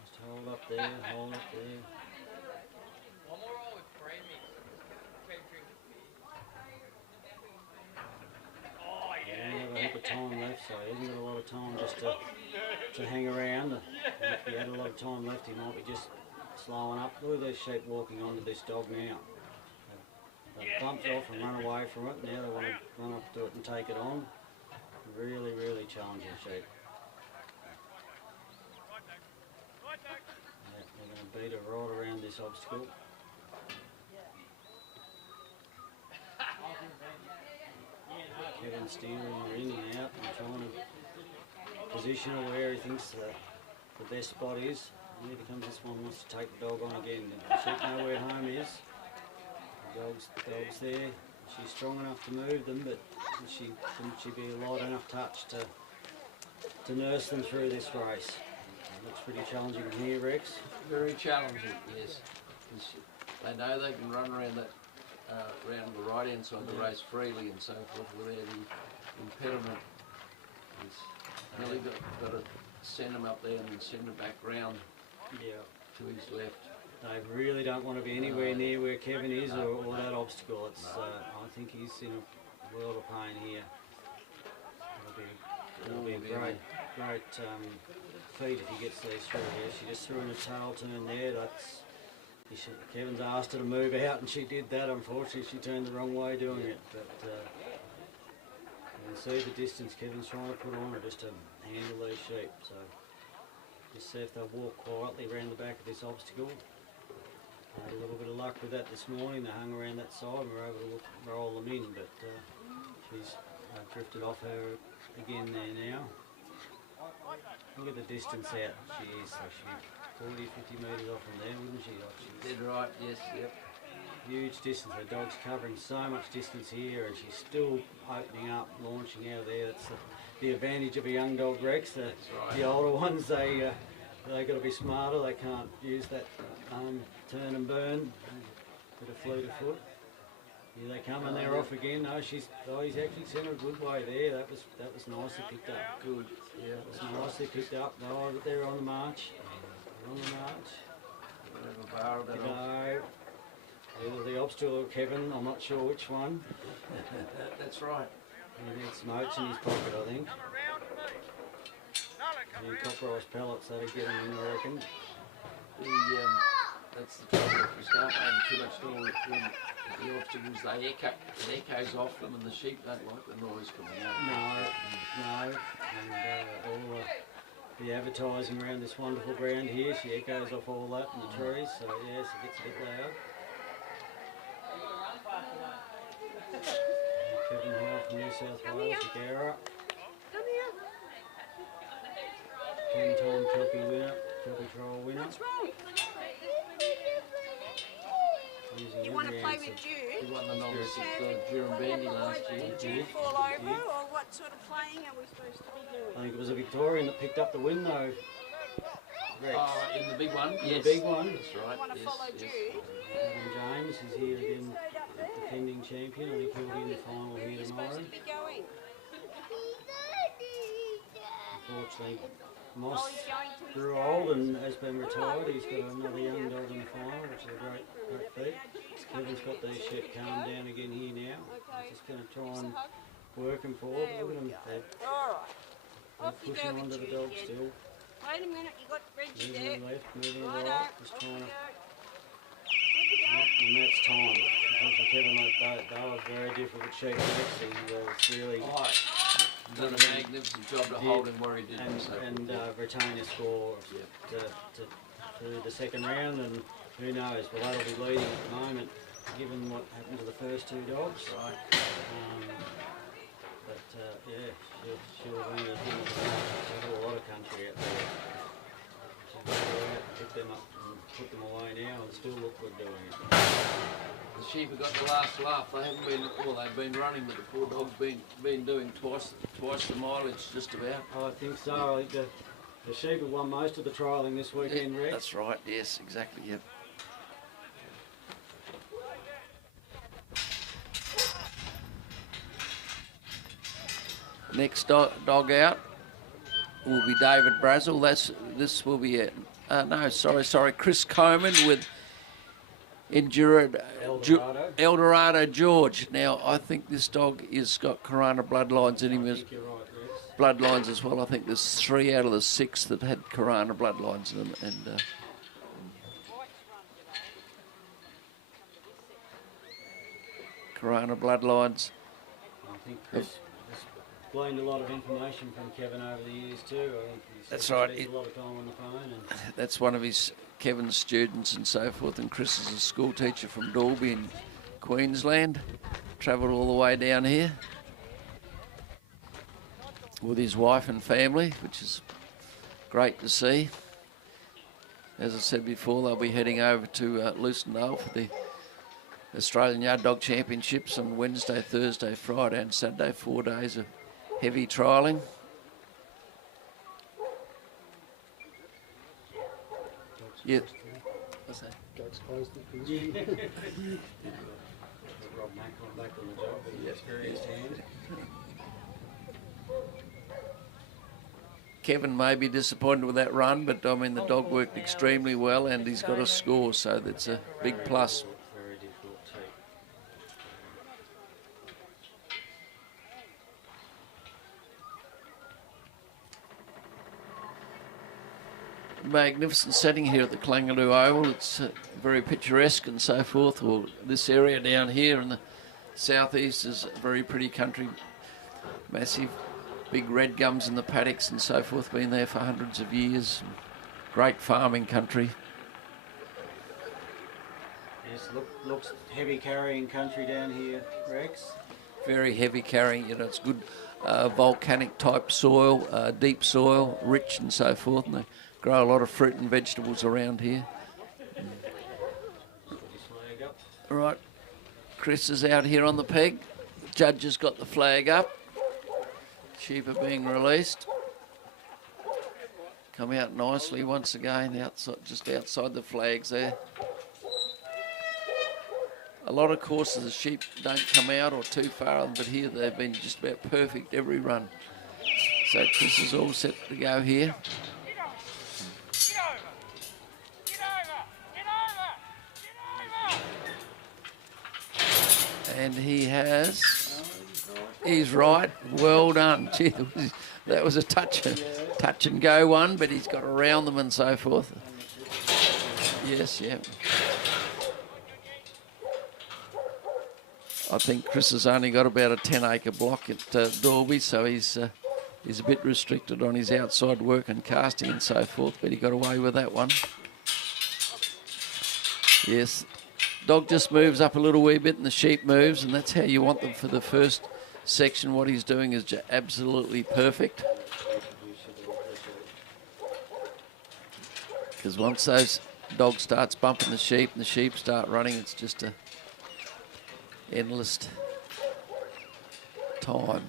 Just hold up there, hold up there. Yeah, they have a time left, so he hasn't got a lot of time just to hang around. If he had a lot of time left, he might be just slowing up. Look at these sheep walking onto this dog now. They've bumped off and run away from it. Now they want to run up to it and take it on. Really, really challenging sheep. Yeah, they're going to beat her right around this obstacle. Kevin's steering her in and out and trying to position her where he thinks the best spot is. And here comes this one, wants to take the dog on again. The sheep know where home is. The dog's there. She's strong enough to move them, but shouldn't she be a light enough touch to nurse them through this race? It looks pretty challenging here, Rex. Very challenging, yes. They know they can run around that around the right hand side of the race freely and so forth without any impediment. It's really got to send them up there and then send them back round to his left. They really don't want to be anywhere near where Kevin is or that obstacle. It's I think he's in a world of pain here. It'll be a great feat if he gets these through here. She just threw in a tail turn there. Kevin's asked her to move out and she did that. Unfortunately, she turned the wrong way doing it. But you can see the distance Kevin's trying to put on her just to handle these sheep. So just see if they'll walk quietly around the back of this obstacle. Had a little bit of luck with that this morning. They hung around that side and we were able to roll them in. But she's drifted off her again there now. Look at the distance out she is. So she'd be 40, 50 metres off from there, wouldn't she? Dead right, yes, yep. Huge distance. The dog's covering so much distance here and she's still opening up, launching out of there. That's the advantage of a young dog, Rex. The older ones, they got to be smarter. They can't use that turn and burn. Bit of fleet of foot. Here they come and they're off again. No, he's actually sent her a good way there. That was nicely picked up. Good, yeah. It was nicely picked up. They're on the march. On the march. Either the obstacle or Kevin, I'm not sure which one. That's right. He needs smokes in his pocket, I think. And copper ice pellets, that'll get him in, I reckon. That's the trouble. If you start making too much noise with the obstacles, it echoes off them and the sheep don't like the noise coming out. No. And all the advertising around this wonderful ground here, she echoes off all that in the trees, so yes, it gets a bit loud. Kevin Howell from New South Wales, Geyde. 10-time Kelpie winner, Kelpie trial winner. What's wrong? You want to play with Jude? He won the Novice at Bandy last year. Did Jude fall over, or what sort of playing are we supposed to be doing? I think it was a Victorian that picked up the win though. Rex. In the big one? In the big one. That's right. You want to follow Jude? Adam James is here again, defending champion. I think he'll be in the final here You're tomorrow. supposed to be going. Unfortunately, Moss Oh, he's going to his grew dad. old and has been retired. He's got another young dog in the final, which is a great feat. Kevin's got these sheep calmed down again here now. Okay. Just going to try and work them forward. There Look at we them. go. They're All right. Off you pushing go onto with the Jude dog again. still. Wait a minute, you got Reggie Moving there. them left, moving them Righto. right. Just Off trying you to... go. And that's time. Unfortunately, Kevin, they were very difficult sheep. He was really... Done a magnificent job to hold him where he did. and retain a score to the second round, and who knows, well that'll be leading at the moment given what happened to the first two dogs. Right. Yeah, she'll win the thing. She's got a lot of country out there. She's got to go out, pick them up and put them away now and still look good doing it. The sheep have got the last laugh. They haven't been, they've been running, but the poor dog's been doing twice the mileage just about. I think so. I think the sheep have won most of the trialling this weekend, Rex. That's right, yes, exactly, yep. Next dog out will be David Brazel. This will be it. No, sorry, Chris Coleman with Eldorado George. Now, I think this dog has got Corona bloodlines in him. I think you're right, Rex. Bloodlines as well. I think there's 3 out of the 6 that had Corona bloodlines in them. And Corona bloodlines. I think Chris has gleaned a lot of information from Kevin over the years too. I think That's right. Spends a lot of time on the phone. And That's one of Kevin's students and so forth. And Chris is a school teacher from Dalby in Queensland. Travelled all the way down here with his wife and family, which is great to see. As I said before, they'll be heading over to Lucendale for the Australian Yard Dog Championships on Wednesday, Thursday, Friday and Saturday, 4 days of heavy trialling. Yeah. What's that? Dogs closed the Rob Macklin back on the job, but he's experienced hand. Kevin may be disappointed with that run, but I mean the dog worked extremely well and he's got a score, so that's a big plus. Very difficult too. Magnificent setting here at the Clangaloo Oval. It's very picturesque and so forth. Well, this area down here in the southeast is a very pretty country, massive, big red gums in the paddocks and so forth. Been there for hundreds of years. Great farming country. Yes, looks heavy carrying country down here, Rex. Very heavy carrying. It's good volcanic type soil, deep soil, rich and so forth. And they grow a lot of fruit and vegetables around here. Right, Chris is out here on the peg. Judge has got the flag up. Sheep are being released. Come out nicely once again, just outside the flags there. A lot of courses the sheep don't come out or too far, but here they've been just about perfect every run. So Chris is all set to go here. And he's right. Well done. Gee, that was a touch and go one, but he's got around them and so forth. Yes, yeah. I think Chris has only got about a 10-acre block at Dalby, so he's a bit restricted on his outside work and casting and so forth, but he got away with that one. Yes. Dog just moves up a little wee bit and the sheep moves, and that's how you want them for the first section. What he's doing is absolutely perfect. Because once those dogs starts bumping the sheep and the sheep start running, it's just a endless time.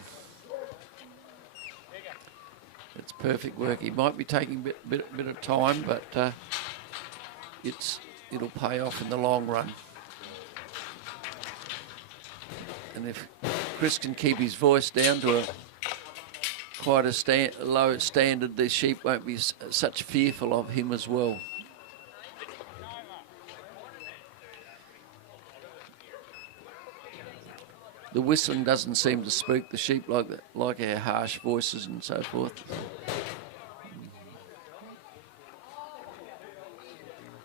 It's perfect work. He might be taking a bit of time, but it'll pay off in the long run. And if Chris can keep his voice down to quite a low standard, the sheep won't be such fearful of him as well. The whistling doesn't seem to spook the sheep like our harsh voices and so forth.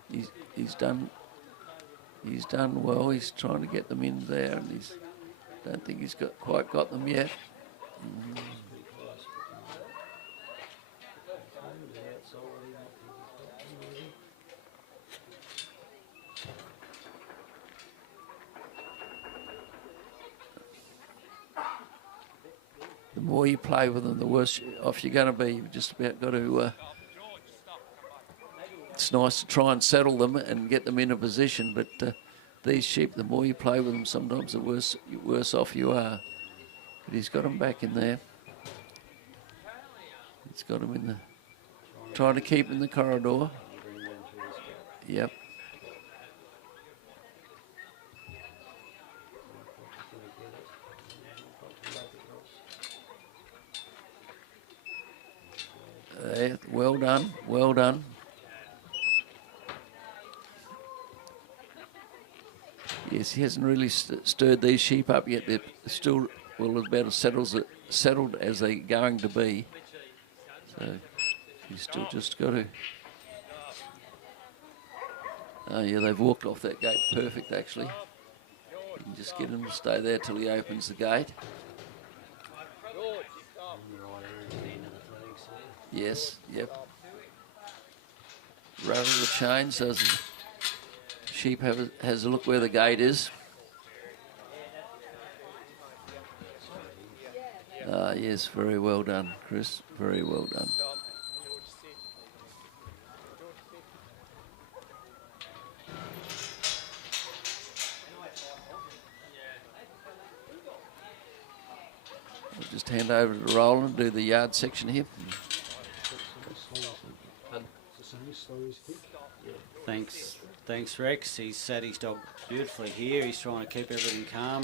He's done well. He's trying to get them in there, and don't think he's quite got them yet. The more you play with them, the worse off you're going to be. You've just about got to... it's nice to try and settle them and get them in a position, but these sheep, the more you play with them, sometimes the worse off you are. But he's got them back in there. He's got them in the... Trying to keep in the corridor. Yep. there. Well done, well done. Yes, he hasn't really stirred these sheep up yet. They're still, well, about as settled as they're going to be. So he's still just got to... Oh, yeah, they've walked off that gate perfect, actually. You can just get him to stay there till he opens the gate. Yes, yep. Rattle the chain so the sheep has a look where the gate is. Ah, yes, very well done, Chris. Very well done. I'll just hand over to Roland, do the yard section here. Thanks, Rex. He's sat his dog beautifully here. He's trying to keep everything calm.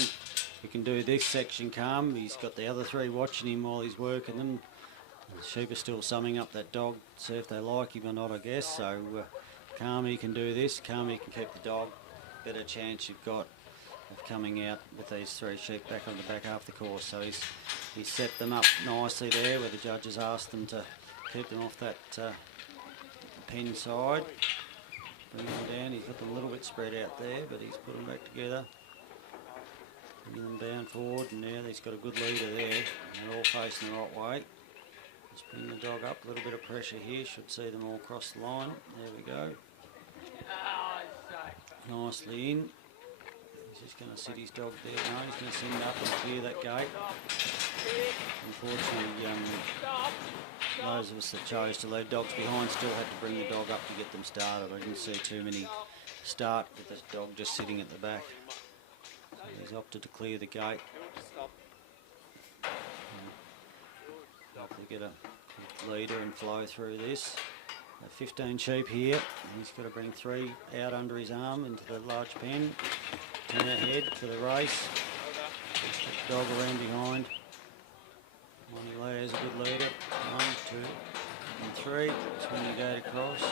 He can do this section calm. He's got the other three watching him while he's working them. The sheep are still summing up that dog, see if they like him or not, I guess. So calm, he can do this. Calm, he can keep the dog. Better chance you've got of coming out with these three sheep back on the back half the course. So he's set them up nicely there where the judges asked them to keep them off that pen side. Bring them down. He's got them a little bit spread out there, but he's put them back together. Bring them down forward, and now he's got a good leader there. They're all facing the right way. Just bring the dog up, a little bit of pressure here. Should see them all cross the line. There we go. Nicely in. He's just going to sit his dog there. No, he's going to send up and clear that gate. Unfortunately, those of us that chose to leave dogs behind still had to bring the dog up to get them started. I didn't see too many start with the dog just sitting at the back. So he's opted to clear the gate. Hopefully get a leader and flow through this. 15 sheep here. He's got to bring 3 out under his arm into the large pen. Turn ahead for the race. Just put the dog around behind. Monty Layer's a good leader. 1, 2, and 3. Swing the gate across.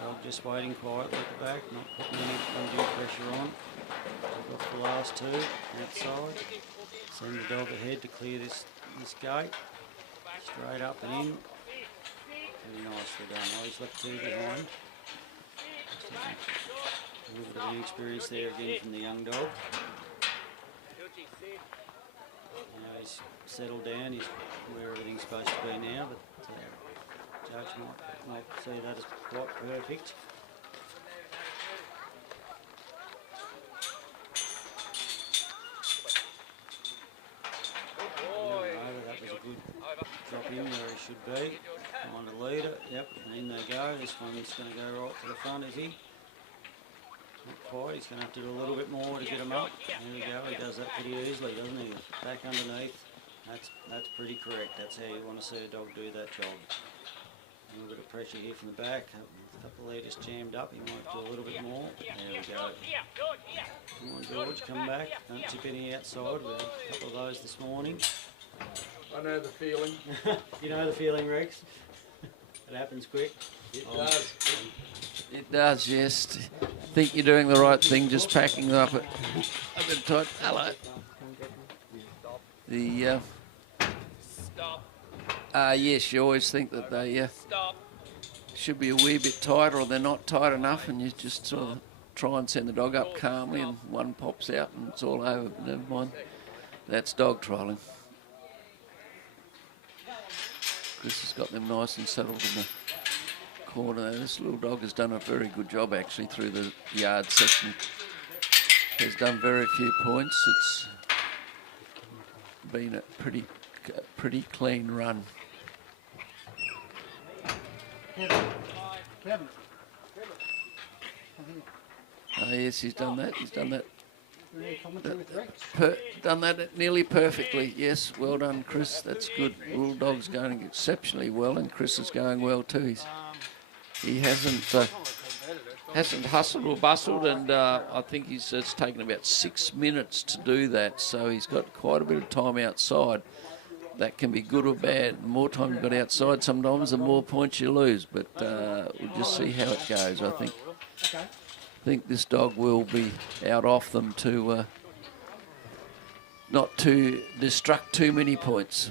Dog just waiting quietly at the back, not putting any undue pressure on. Dog off the last 2 outside. Send the dog ahead to clear this gate. Straight up and in. Very nicely done. Oh, he's left 2 behind. A little bit of inexperience there again from the young dog. Now he's settled down, he's where everything's supposed to be now, but judge might see that as quite perfect. That was a good drop in where he should be. Find a leader, yep, and in they go. This one's going to go right to the front, is he? Not quite, he's going to have to do a little bit more to get him up. There we go, he does that pretty easily, doesn't he? Back underneath, that's pretty correct. That's how you want to see a dog do that job. A little bit of pressure here from the back. A couple of leaders jammed up, he might do a little bit more. There we go. Come on, George, come back. Don't tip any outside. We had a couple of those this morning. I know the feeling. You know the feeling, Rex? It happens quick. It does. It does, yes. Think you're doing the right thing, just packing them up a bit tight. Hello. The yes, you always think that they should be a wee bit tighter, or they're not tight enough, and you just sort of try and send the dog up calmly, and one pops out and it's all over. Never mind. That's dog trialling. Chris has got them nice and settled in the corner. This little dog has done a very good job actually through the yard section. Has done very few points. It's been a pretty clean run. Oh yes, he's done that. He's done that. Done that nearly perfectly. Yes, well done, Chris. That's good. Bulldog's going exceptionally well, and Chris is going well too. He hasn't hustled or bustled, and I think it's taken about 6 minutes to do that. So he's got quite a bit of time outside. that can be good or bad. The more time you've got outside sometimes, the more points you lose. But we'll just see how it goes. I think this dog will be out off them to not to destruct too many points.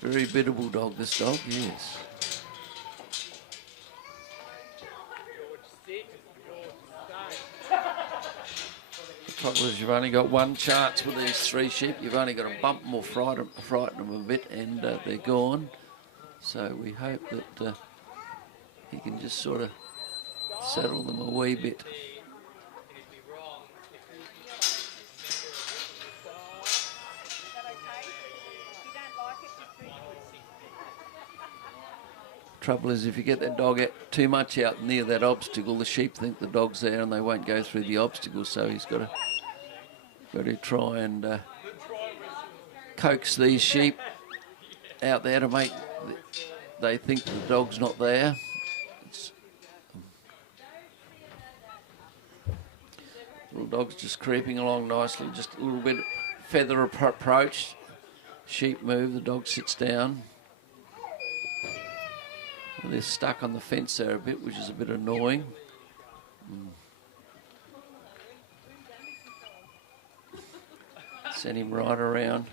Very biddable dog, this dog, yes. The trouble is you've only got one chance with these three sheep. You've only got to bump them or frighten them a bit and they're gone. So we hope that he can just sort of settle them a wee bit. Trouble is if you get that dog too much out near that obstacle, the sheep think the dog's there and they won't go through the obstacle, so he's got to try and coax these sheep out there to make they think the dog's not there. Little dog's just creeping along nicely, just a little bit feather approach. Sheep move, the dog sits down. And they're stuck on the fence there a bit, which is a bit annoying. Send him right around.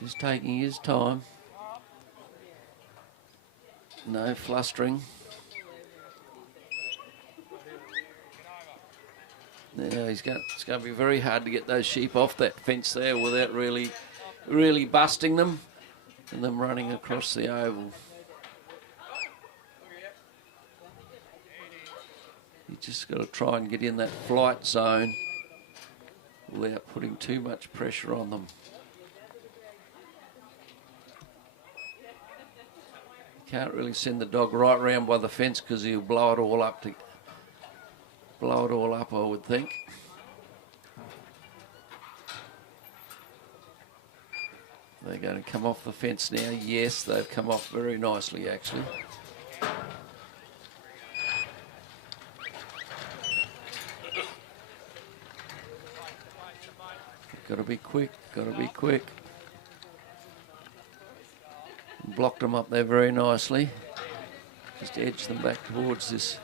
Just taking his time. No flustering. Now it's going to be very hard to get those sheep off that fence there without really busting them and them running across the oval. You just got to try and get in that flight zone without putting too much pressure on them. You can't really send the dog right round by the fence because he'll blow it all up, I would think. They're going to come off the fence now. Yes, they've come off very nicely, actually. Got to be quick, got to be quick. Blocked them up there very nicely. Just edge them back towards this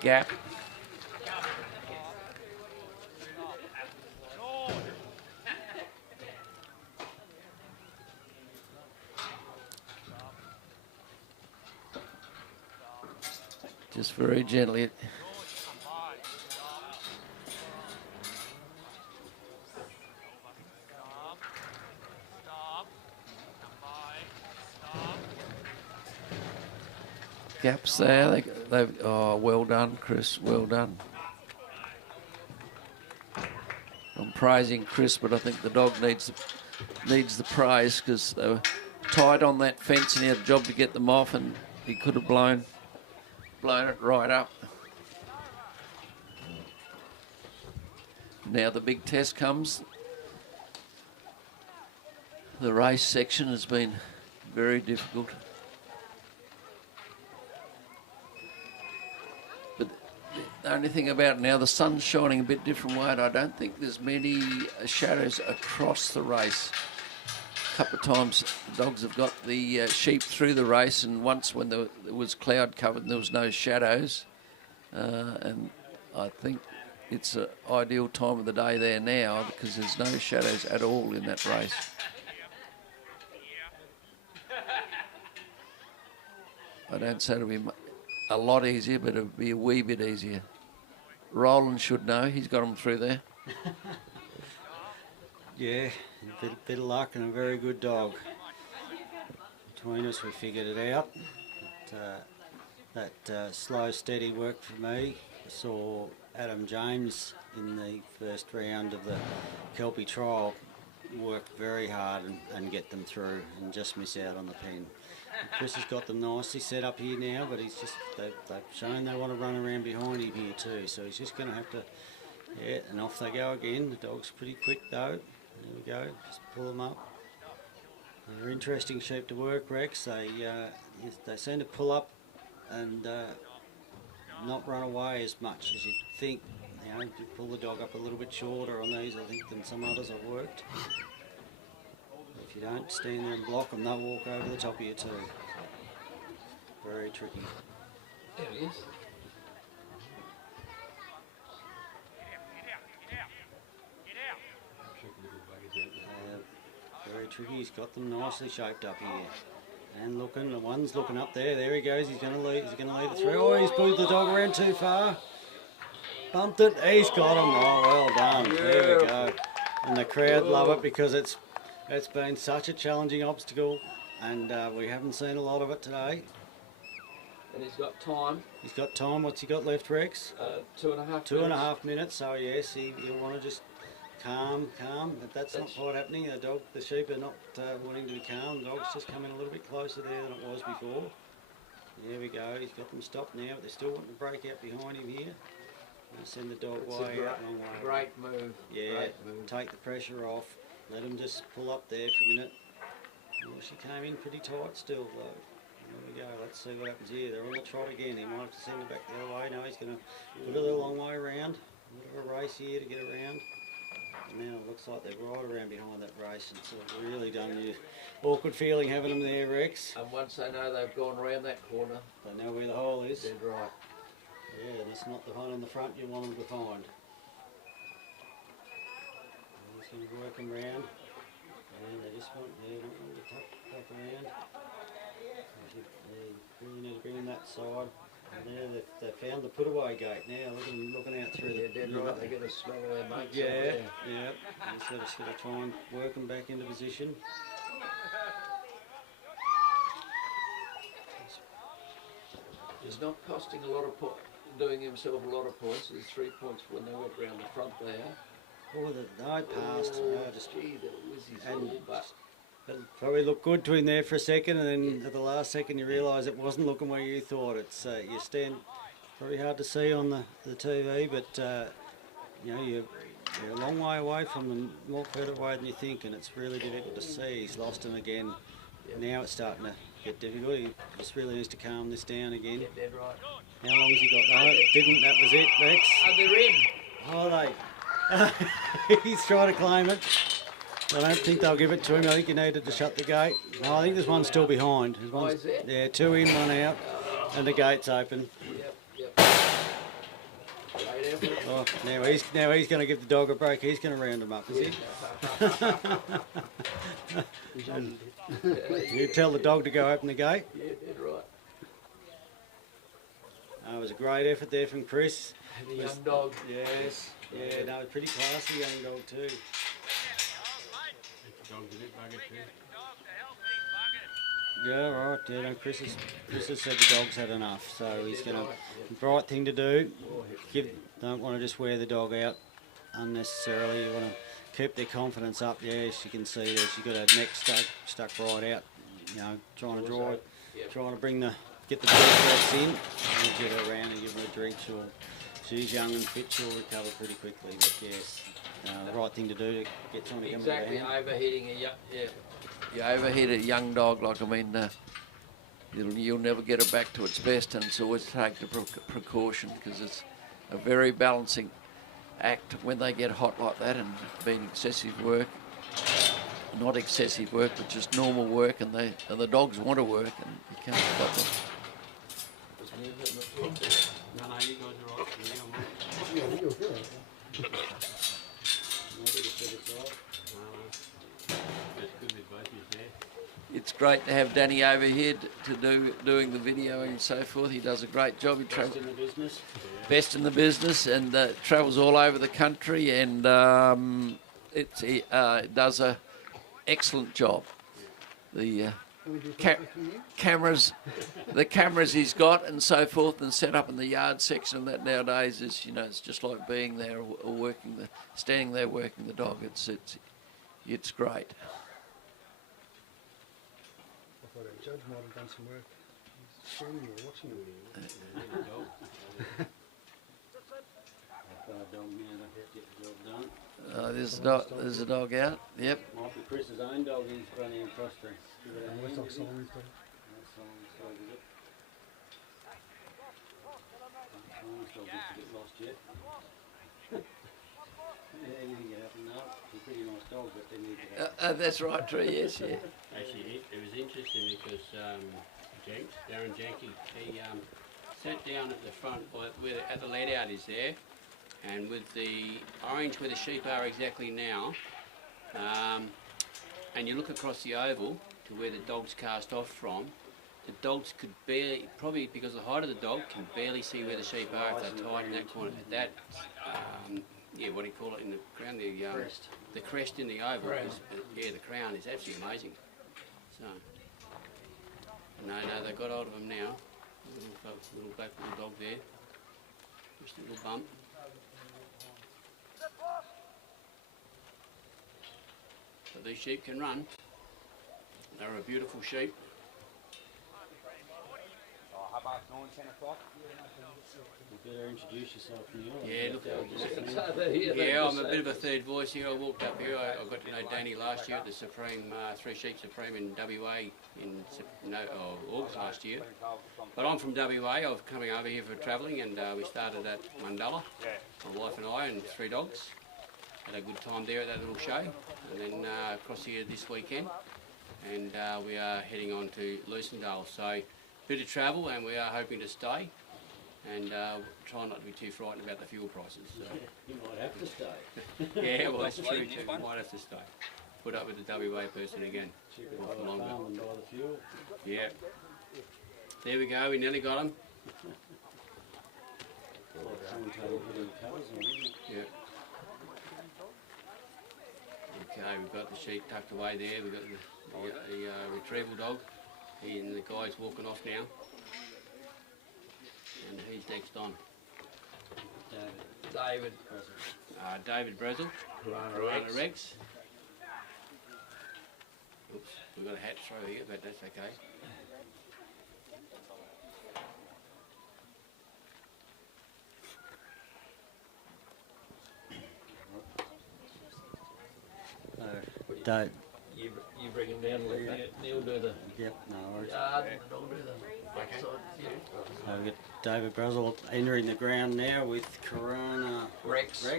gap. Just very gently. Gaps there. Oh, well done, Chris. Well done. I'm praising Chris, but I think the dog needs the praise because they were tight on that fence and he had a job to get them off, and he could have blown it right up. Now the big test comes. The race section has been very difficult. The only thing about it now, the sun's shining a bit different way, and I don't think there's many shadows across the race. A couple of times the dogs have got the sheep through the race, and once when there was cloud covered and there was no shadows, and I think it's an ideal time of the day there now because there's no shadows at all in that race. I don't say it'll be a lot easier, but it'll be a wee bit easier. Roland should know. He's got them through there. Yeah, a bit of luck and a very good dog. Between us, we figured it out. That slow, steady work for me. I saw Adam James in the first round of the Kelpie trial work very hard and get them through and just miss out on the pen. Chris has got them nicely set up here now, but they've shown they want to run around behind him here too, so he's just going to have to, yeah, and off they go again. The dog's pretty quick though. There we go, just pull them up. They're interesting sheep to work, Rex. They seem to pull up and not run away as much as you'd think. You know, you pull the dog up a little bit shorter on these, I think, than some others I've worked. If you don't stand there and block them, they'll walk over the top of you too. Very tricky. There he is. Very tricky. He's got them nicely shaped up here. And looking, the one's looking up there. There he goes. He's going to lead. He's going to lead it through. Oh, he's pulled the dog around too far. Bumped it. He's got him. Oh, well done. There we go. And the crowd love it because it's been such a challenging obstacle, and we haven't seen a lot of it today. And he's got time. He's got time. What's he got left, Rex? 2.5 2.5 minutes. So yes, he'll want to just calm. But that's not quite happening. The sheep are not wanting to be calm. The dog's just coming a little bit closer there than it was before. There we go. He's got them stopped now, but they're still wanting to break out behind him here. And send the dog way out, long way. Great move. Yeah, Great move. Take the pressure off. Let him just pull up there for a minute. Oh, she came in pretty tight still though. There we go. Let's see what happens here. They're on the trot again. He might have to send it back the other way. No, he's going to put it a long way around. A bit of a race here to get around. And now it looks like they're right around behind that race. And so it's really done you awkward feeling having them there, Rex. And once they know they've gone around that corner, They know where the hole is. dead right. Yeah, that's not the one on the front you want them to find. I'm just going to work them round. And they just want, not want to tuck around. They really need to bring them that side. And there they found the put-away gate now, looking out through Yeah, the... dead right. They get a smell of their mates. Yeah. So just got to try and work them back into position. He's not costing a lot of doing himself a lot of points. There's 3 points when they went round the front there. Oh, they passed. Gee, that was his And little butt. it probably looked good to him there for a second, and then at the last second you realise it wasn't looking where you thought. It's you stand very hard to see on the TV, but you know you're a long way away from them, more further away than you think, and it's really difficult to see. He's lost him again. Now it's starting to get difficult. He just really needs to calm this down again. Yeah, dead right. How long has he got? No, it didn't. That was it, Rex. Oh, they're in. Oh, he's trying to claim it. I don't think they'll give it to him. I think he needed to shut the gate. No, I think there's one still behind. There's one, is there? yeah, 2 in, 1 out, and the gate's open. Yep. Great effort. Oh, now he's going to give the dog a break. He's going to round him up, is he? You tell the dog to go open the gate. Yeah, dead right. It was a great effort there from Chris. The young dog. Yes. Yeah, no, pretty classy young dog too. Yeah, right. Yeah, no, Chris has said the dog's had enough, so he's going to. The right thing to do. Don't want to just wear the dog out unnecessarily. You want to keep their confidence up. Yes, you can see there she's got her neck stuck right out. You know, trying to get the dog breaths in, and get her around and give her a drink. She's young and fit. She'll recover pretty quickly. But yes, the right thing to do to get someone to come Exactly, around. overheating you overheat a young dog. Like you'll never get it back to its best, and it's always take the precaution because it's a very balancing act when they get hot like that and being excessive work. Not excessive work, but just normal work, and the dogs want to work, and you can't stop them. No, you guys are right. Yeah, you're good. It's great to have Danny over here doing the video and so forth. He does a great job. He Best in the business. best in the business and travels all over the country, and he does a excellent job. The cameras he's got and so forth, and set up in the yard section, and that nowadays is, you know, it's just like being there or standing there working the dog. It's great. I thought a judge might have done some work. He's streaming or watching it. guard dog now to get the job done. There's a dog out. Yep. Might be Chris's own dog he's running across to give it a hand. West Dog is he? Solomon. That's Solomon's dog, is it? Solomon's dog gets a bit lost yet. Yeah, anything can happen now. He's a pretty nice dog, but they need to have... That's right, Tree. Yes, yeah. Actually, it was interesting because Darren Jenke, he sat down at the front at the let out is there, and with the orange where the sheep are exactly now, and you look across the oval to where the dogs cast off from, the dogs could barely, probably because of the height of the dog, can barely see where the sheep are if they're tight in that corner. That, yeah, what do you call it in the ground? The crest in the oval. Yeah, the crown is absolutely amazing. So, no, they got hold of him now. Little black little dog there. Just a little bump. So these sheep can run. They're a beautiful sheep. How about 9, 10 o'clock? You better introduce yourself, Neil. Yeah, look, yeah, I'm a bit of a third voice here. I walked up here. I got to know Danny last year at the Supreme, Three Sheep Supreme in WA in August last year. But I'm from WA. I was coming over here for travelling, and we started at Mundalla, my wife and I, and 3 dogs. Had a good time there at that little show, and then across here this weekend, and we are heading on to Lucendale. So, bit of travel, and we are hoping to stay, and try not to be too frightened about the fuel prices. So. You might have to stay. Yeah, well, that's true too. We might have to stay. Put up with the WA person again. Cheaper For by the longer. farm than by the fuel. Yeah. There we go. We nearly got him. Someone told me putting colours on, isn't it? Yeah. Okay, we've got the sheep tucked away there. We've got the retrieval dog. He and the guy's walking off now. And he's next on. David. David Brazel. Corona Rex. Oops, we've got a hat throw here, but that's okay. You bring him down, Neil do the Yep, no worries. yard, and I'll do the backside. Yeah. So we've got David Brazel entering the ground now with Corona Rex. Should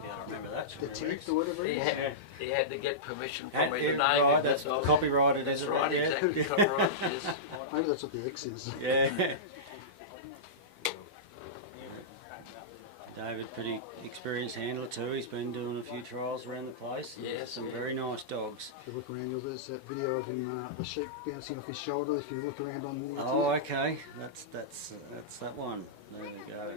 be able to remember that. The tenth or whatever it is. He had to get permission Had- from me yeah, to name right, him. that's all. copyrighted, That's isn't it? right, Yeah. exactly. Copyright, yes. Maybe that's what the X is. Yeah. David, pretty experienced handler too. He's been doing a few trials around the place. And Yes, some yeah. very nice dogs. If you look around, there's that video of him, the sheep bouncing off his shoulder. If you look around on the Oh, okay. That's that one. There we go.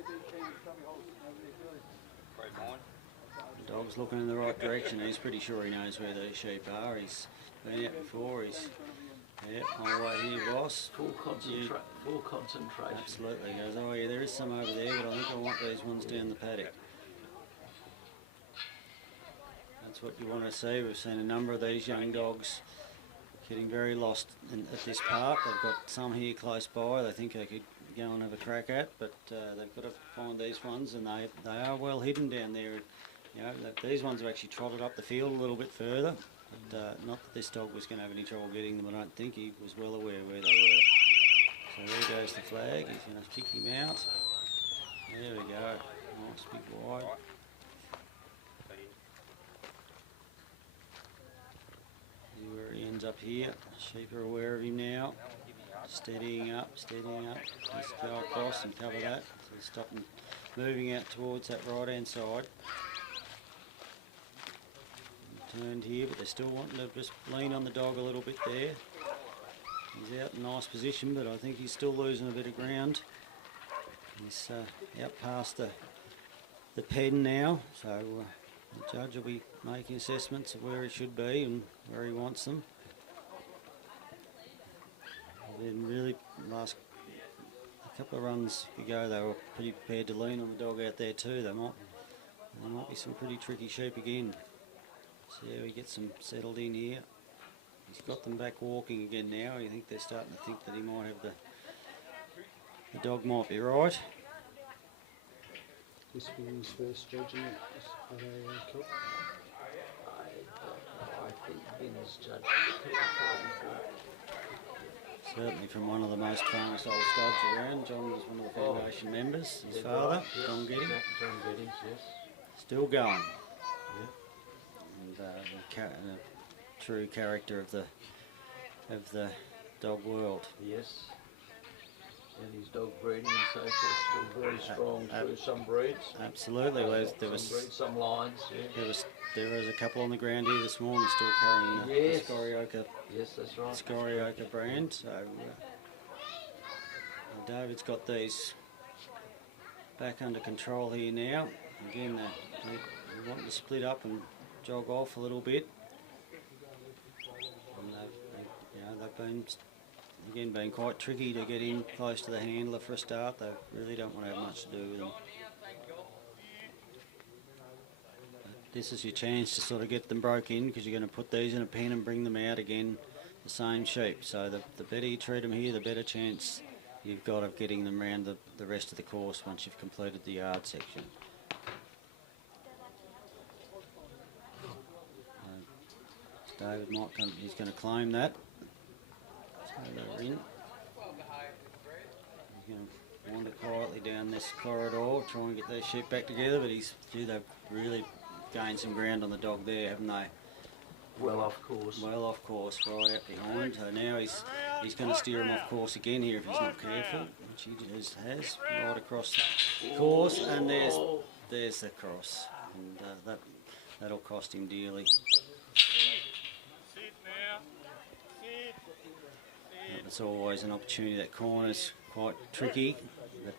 The dog's looking in the right direction. He's pretty sure he knows where these sheep are. He's been out before. He's on the way here, boss. Full concentration. Absolutely. He goes, oh yeah, there is some over there, but I think I want these ones down the paddock. That's what you want to see. We've seen a number of these young dogs getting very lost at this park. They've got some here close by they think they could go and have a crack at, but they've got to find these ones, and they are well hidden down there. You know, these ones have actually trotted up the field a little bit further, but not that this dog was going to have any trouble getting them. I don't think he was well aware where they were. So there goes the flag. He's going to kick him out. There we go. Nice big wide. See where he ends up here. Sheep are aware of him now. Steadying up, steadying up. Just go across and cover that. So stop him moving out towards that right hand side. Turned here, but they're still wanting to just lean on the dog a little bit there. He's out in a nice position, but I think he's still losing a bit of ground. He's out past the pen now, so the judge will be making assessments of where he should be and where he wants them. Then really, last couple of runs ago, they were pretty prepared to lean on the dog out there too. There might be some pretty tricky sheep again. So yeah, we get some settled in here. He's got them back walking again now. I think they're starting to think that he might have the dog might be right. this being his first judging at a cup? I think Ben's judged Certainly from one of the most famous old studs around. John was one of the foundation members. His father, John Geyde. John Geyde, yes. Still going. And a true character of the dog world. Yes. And his dog breeding and so forth still very strong through some breeds. Absolutely. There was Some breeds, some lines, yeah. there was a couple on the ground here this morning still carrying the Scorioka. Yes, that's right. Scorioka brand. So David's got these back under control here now. Again, they want to split up and jog off a little bit. And they've been quite tricky to get in close to the handler for a start. They really don't want to have much to do with them. But this is your chance to sort of get them broke in, because you're going to put these in a pen and bring them out again the same sheep. So the better you treat them here, the better chance you've got of getting them around the rest of the course once you've completed the yard section. David he's going to claim that. So they're in. He's going to wander quietly down this corridor, try and get their sheep back together, but they've really gained some ground on the dog there, haven't they? Well off course. Well off course, right out behind. So now he's going to steer him off course again here if he's not careful, which he has right across the course, and there's the cross, and that'll cost him dearly. It's always an opportunity. That corner's quite tricky, but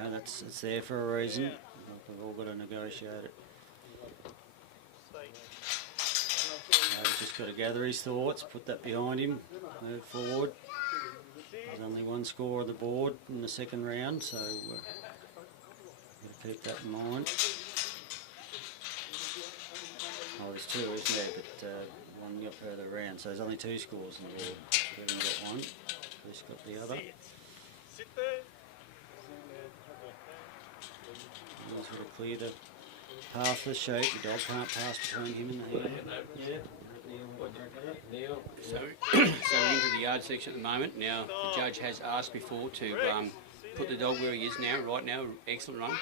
it's there for a reason. We've all got to negotiate it. He's just got to gather his thoughts, put that behind him, move forward. There's only one score on the board in the second round, so we've got to keep that in mind. Oh, there's two, isn't there? But one got further around, so there's only two scores in the board. Kevin got one, Chris got the other. He's got to clear the path for the sheep. The dog can't pass between him and the hand. So we're into the yard section at the moment. Now the judge has asked before to put the dog where he is now. Right now, excellent run.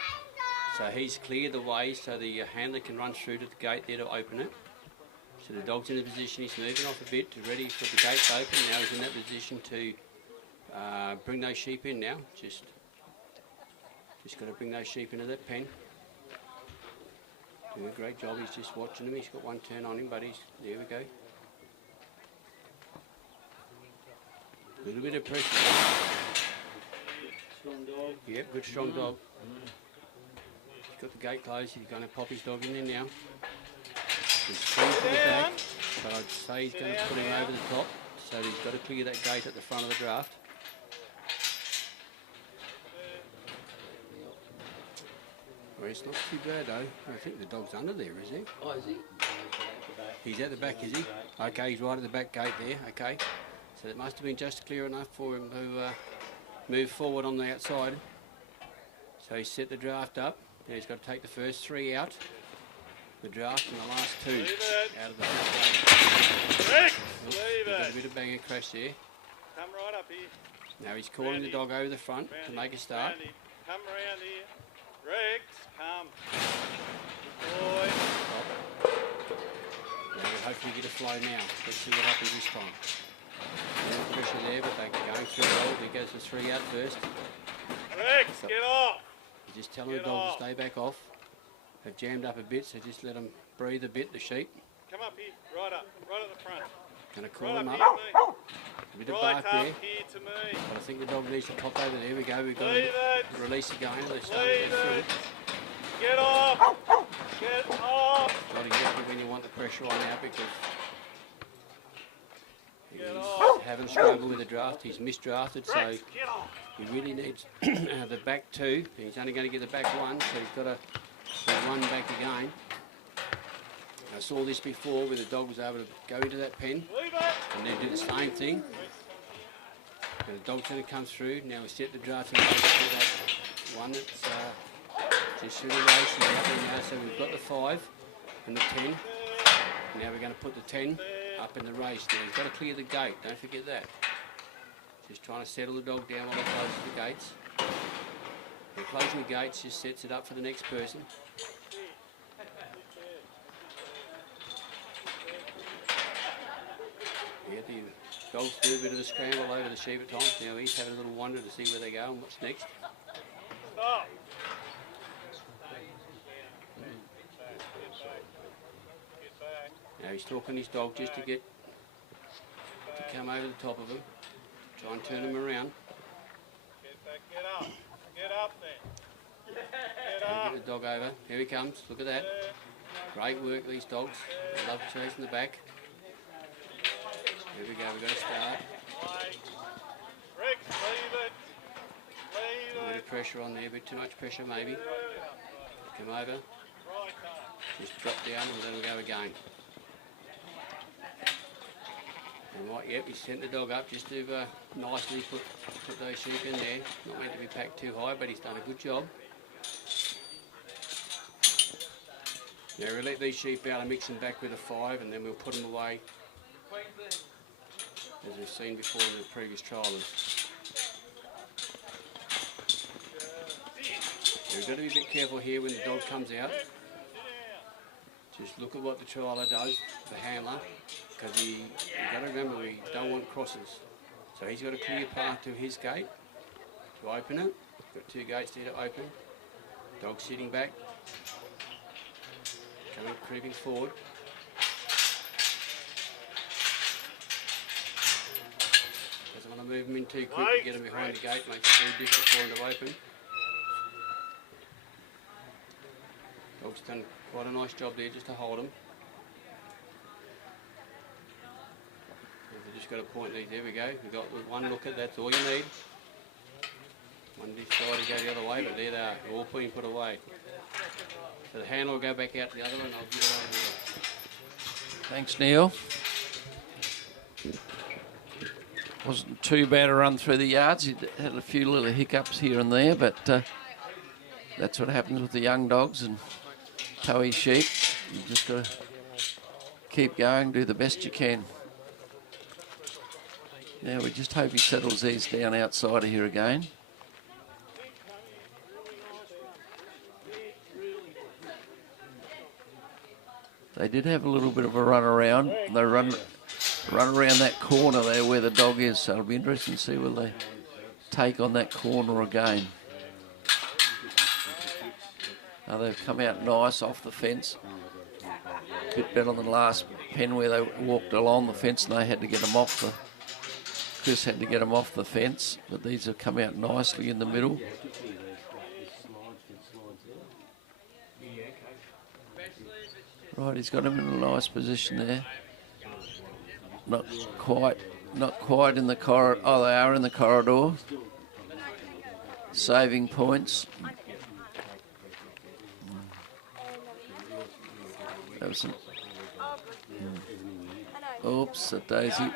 So he's cleared the way so the handler can run through to the gate there to open it. So the dog's in the position, he's moving off a bit, ready for the gate to open. Now he's in that position to bring those sheep in now. Just got to bring those sheep into that pen. Doing a great job, he's just watching them. He's got one turn on him, but there we go. A little bit of pressure. Strong dog. Yep, good strong dog. He's got the gate closed, he's going to pop his dog in there now. He's free to the back, but I'd say he's going to put him over the top, so he's got to clear that gate at the front of the draft. Well, it's not too bad though. I think the dog's under there, is he? Oh, is he? He's at the back, is he? Okay, he's right at the back gate there, okay. So it must have been just clear enough for him to move forward on the outside. So he's set the draft up. Now he's got to take the first three out. The draft and the last two out of the first game. He's got a bit of banger crash there. Come right up here. Now he's calling the dog over the front to make a start. Randy, come around here. Rex, come. Good boy. Now we'll hopefully get a flow now. Let's see what happens this time. No pressure there, but they're going through well. He goes for three out first. Rex, get off. He's just telling the dog to stay back off. They've jammed up a bit, so just let them breathe a bit, the sheep. Come up here, right up at the front. Going to call Right them up up. here to me. A bit of Right bark up there. here to me. But I think the dog needs to pop over. There we go. We've got Leave to it. release again. They're starting Leave to go it. through. Get off. Get off. Not exactly when you want the pressure on now because Get he's off. having struggle with the draft. He's misdrafted, so Rex, get off. he really needs the back two. He's only going to get the back one, so he's got to run back again. I saw this before where the dog was able to go into that pen Leave it. and then do the same thing. And the dog's going to come through. Now we set the draft in place for that one that's just through the race and up there now. So we've got the 5 and the 10. Now we're going to put the 10 up in the race now. He's got to clear the gate, don't forget that. Just trying to settle the dog down while he closes the gates. And closing the gates just sets it up for the next person. Yeah, the dogs do a bit of a scramble over the sheep at times. Now he's having a little wander to see where they go and what's next. Stop. Now he's talking his dog just to come over the top of him. Try and turn him around. Get up. Get up then. Get up. Get the dog over. Here he comes. Look at that. Great work, these dogs. They love chasing the back. Here we go. We've got to start. Rex, leave it. A bit of pressure on there. A bit too much pressure maybe. Come over. Just drop down and let him go again. And right, yep, he sent the dog up just to nicely put those sheep in there. Not meant to be packed too high, but he's done a good job. Now we'll let these sheep out and mix them back with a 5, and then we'll put them away as we've seen before in the previous trialers. We've got to be a bit careful here when the dog comes out. Just look at what the trialer does, the handler, because you've got to remember we don't want crosses. So he's got a clear path to his gate to open it. Got 2 gates there to open. Dog sitting back, creeping forward. Doesn't want to move him in too quick to get him behind the gate, makes it very difficult for him to open. Dog's done quite a nice job there just to hold him. We've just got to point these, there we go. We've got one look at that's all you need. One this side to go the other way, but there they are, all being put away. So the handle will go back out to the other one, I'll give it over here. Thanks, Neil. Wasn't too bad a run through the yards. He had a few little hiccups here and there, but that's what happens with the young dogs and towy sheep. You just got to keep going, do the best you can. Now we just hope he settles these down outside of here again. They did have a little bit of a run around. They run around that corner there where the dog is, so it'll be interesting to see whether they take on that corner again. Now they've come out nice off the fence. A bit better than the last pen where they walked along the fence and they had to get them off the... Chris had to get them off the fence, but these have come out nicely in the middle. Right, he's got him in a nice position there. Not quite in the corridor. Oh, they are in the corridor. Saving points. That was some... Oops, a daisy.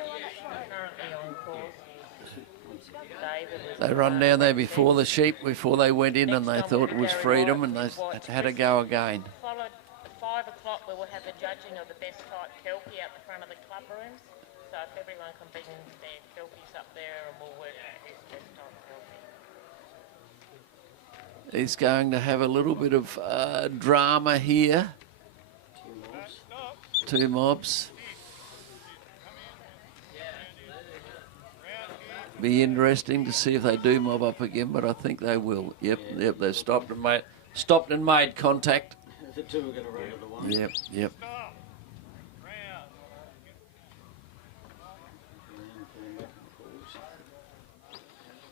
They run down there before the sheep, before they went in, and they thought it was freedom, and they had to go again. Followed at 5 o'clock, we will have a judging of the best type Kelpie out the front of the club rooms. So if everyone can bring their Kelpies up there, and we'll work out who's the best type Kelpie. He's going to have a little bit of drama here. 2 mobs. Be interesting to see if they do mob up again, but I think they will. Yep, they've stopped and made contact. The 2 are going to run to the 1. Yep.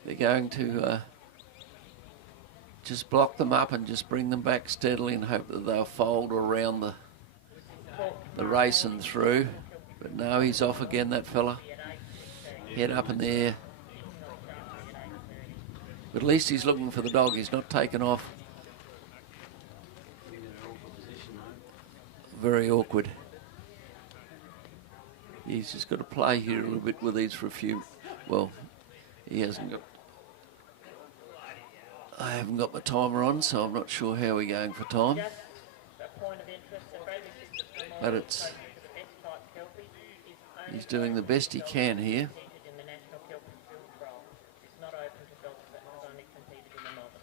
They're going to just block them up and just bring them back steadily and hope that they'll fold around the race and through. But no, he's off again, that fella. Head up in the air. But at least he's looking for the dog. He's not taken off. Very awkward. He's just got to play here a little bit with these for a few. Well, he hasn't got I haven't got my timer on, so I'm not sure how we're going for time. Just a point of interest, the Brazel system But it's, closer to the best type Kelpie is only he's doing the best he can here. competed in the National Kelpie Field Trial. It's not open to dogs that have only competed in the Novice.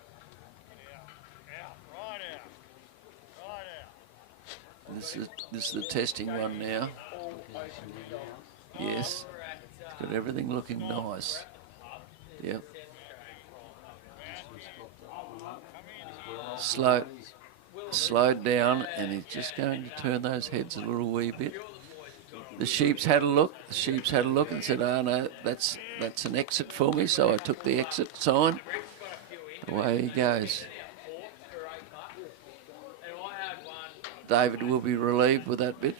This is the testing one now. All open to dogs. Yes. It's got everything looking nice. Yep. Slowed down, and he's just going to turn those heads a little wee bit. The sheep's had a look. The sheep's had a look and said, "Oh no, that's an exit for me." So I took the exit sign. Away he goes. David will be relieved with that bit.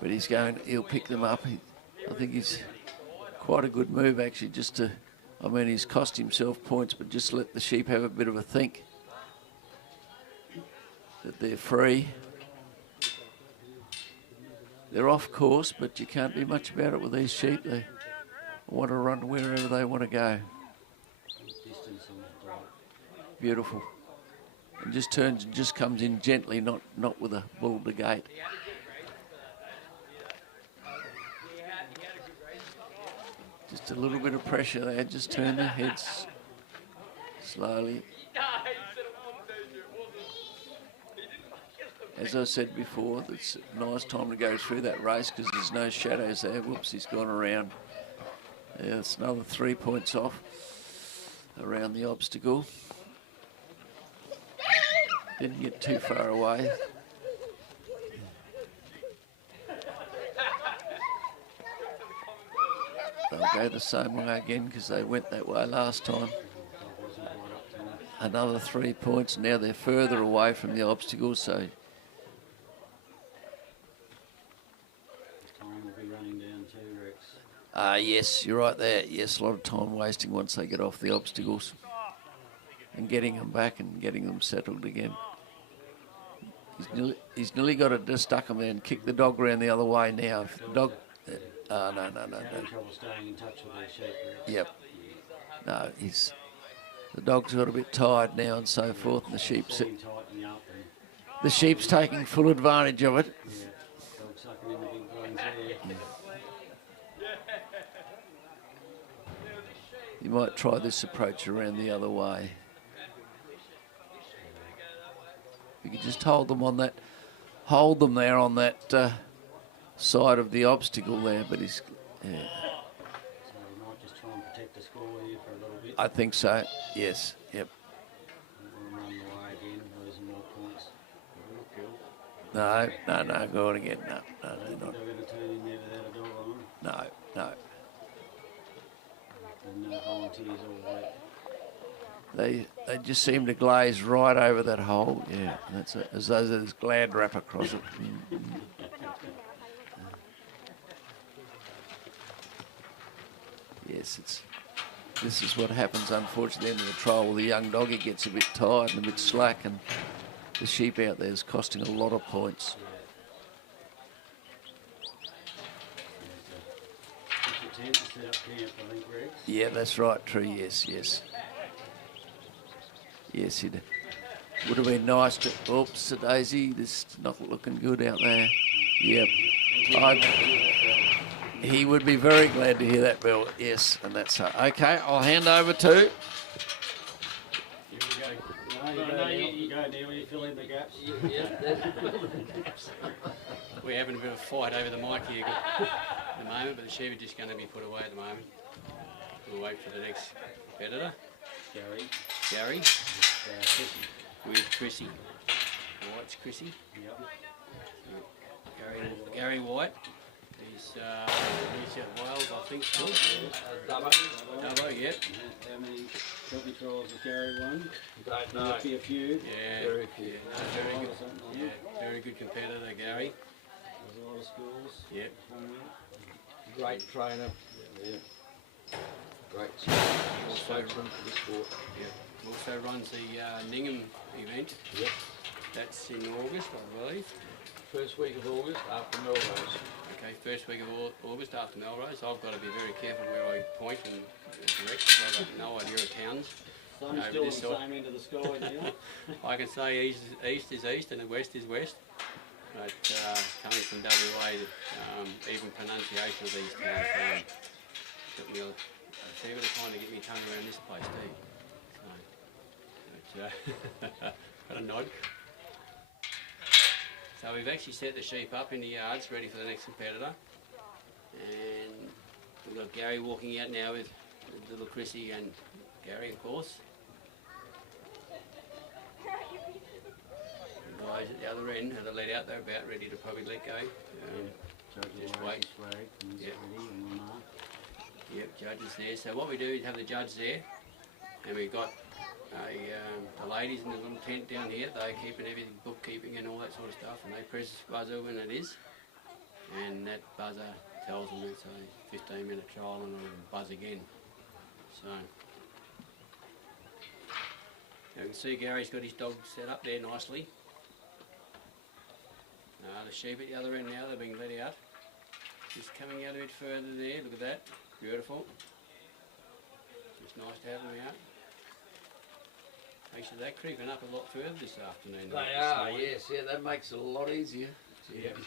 But he'll pick them up. I think he's quite a good move actually, just to, I mean, he's cost himself points, but just let the sheep have a bit of a think that they're free. They're off course, but you can't do much about it with these sheep. They want to run wherever they want to go. Beautiful. And just turns and just comes in gently, not with a bull to gate. Just a little bit of pressure there, just turn their heads slowly. As I said before, it's a nice time to go through that race because there's no shadows there. Whoops, he's gone around. Yeah, it's another 3 points off around the obstacle. Didn't get too far away. They'll go the same way again because they went that way last time. Another 3 points. Now they're further away from the obstacle, so yes, you're right there. Yes, a lot of time wasting once they get off the obstacles and getting them back and getting them settled again. He's nearly got to just duck them there and kick the dog around the other way now. If the dog, no. Trouble staying in touch with their sheep. Yep. No, the dog's got a bit tired now and so forth, and the sheep's taking full advantage of it. Yeah, dog sucking in the big bones there. You might try this approach around the other way. You could just hold them there on that side of the obstacle there, but he's, yeah. So we might just try and protect the score here for a little bit. I think so, yes, yep. We'll run away again, losing more points. No, go on again, no, they're not. They're going to turn in there without a dog on. No. And no volunteers all that. They just seem to glaze right over that hole. Yeah, that's it. As though there's glad wrap across it. Yes, this is what happens, unfortunately, at the end of the trial. The young doggy gets a bit tired and a bit slack, and the sheep out there is costing a lot of points. Set up camp, I think, Rex. Yeah, that's right, true, yes. Yes, it would have been nice to... Oops, Daisy, this is not looking good out there. Yep. He would be very glad to hear that bell, yes, and that's... Okay, I'll hand over to... Here we go. You go, Neil, you fill in the gaps. We're having a bit of a fight over the mic here at the moment, but the sheep are just going to be put away at the moment. We'll wait for the next competitor. Gary. With Chrissy. White's Chrissy. Yep. Gary White. He's New South Wales, I think, still. Dubbo, yep. How many Kelpie trials has Gary won? Don't know. Must be a few. Yeah, very few. Very good. Very good competitor, Gary. There's a lot of schools. Yep. Great trainer. Yeah. Great spokesman for the sport. Yep. Also runs the Ningham event. Yep. That's in August, I believe. First week of August after Melrose. Okay, first week of August after Melrose, I've got to be very careful where I point and direct because I've got no idea of towns. Sun's still on the same end of the sky now. I can say east is east and the west is west, but coming from WA, even pronunciation of these towns took me a fair bit of time to get me tongue around this place too. So, got a nod. So we've actually set the sheep up in the yards ready for the next competitor, and we've got Gary walking out now with little Chrissy and Gary, of course. The guys at the other end have let out, they're about ready to probably let go. Just wait. Yep. Yep, judge is there. So what we do is have the judge there, and we've got the ladies in the little tent down here. They're keeping everything, bookkeeping and all that sort of stuff, and they press the buzzer when it is, and that buzzer tells them it's a 15-minute trial and it'll buzz again. So you can see Gary's got his dog set up there nicely. The sheep at the other end now, they're being let out. Just coming out a bit further there, look at that, beautiful. It's nice to have them out. Actually, they're creeping up a lot further this afternoon. They are, yes, yeah, that makes it a lot easier. Yep.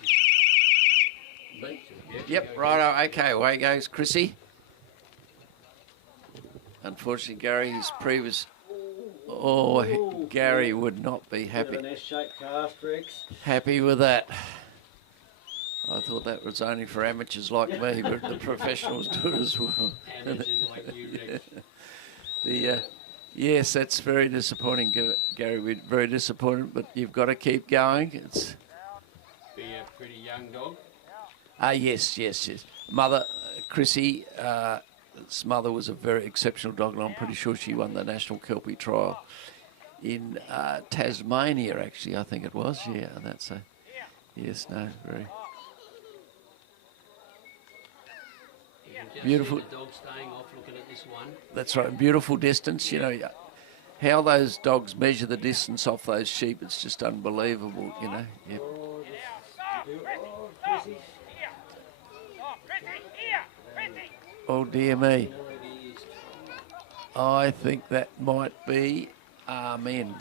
Yep, righto, okay, away goes Chrissy. Unfortunately, Gary, his previous... Oh, Gary would not be happy. An S-shaped cast, Rex. Happy with that. I thought that was only for amateurs like me, but the professionals do it as well. Amateurs like you, Rex. Yes, that's very disappointing, Gary. We're very disappointed, but you've got to keep going. It's be a pretty young dog. Yes. Mother, Chrissy, its mother was a very exceptional dog, and I'm pretty sure she won the National Kelpie Trial in Tasmania, actually, I think it was. Yeah, that's a... Yes, no, very... Beautiful. The dog staying off looking at this one. That's right, beautiful distance. You know, how those dogs measure the distance off those sheep, it's just unbelievable, you know. Yep. Oh, dear me. I think that might be Amen.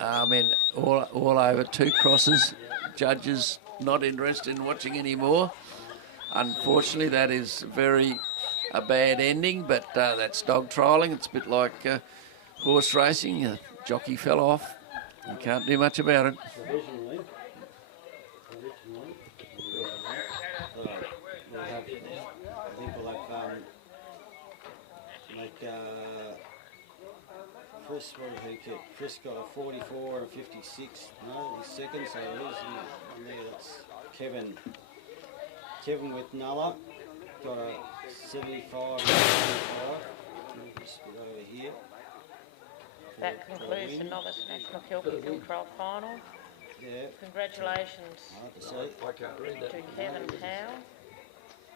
Amen. All over, 2 crosses. Judges not interested in watching anymore. Unfortunately, that is a bad ending, but that's dog trialling. It's a bit like horse racing. A jockey fell off. You can't do much about it. Provisionally, I think we'll have Chris, what did he get? Chris got a 44 and a 56. No, he's second, so he's on there. That's Kevin. Kevin with Nulla got a 75 and a 75. Just put over here. That concludes the Novice National Kelpie Field Trial Final. Yeah. Congratulations I have to say. I can't read that. to Kevin Howell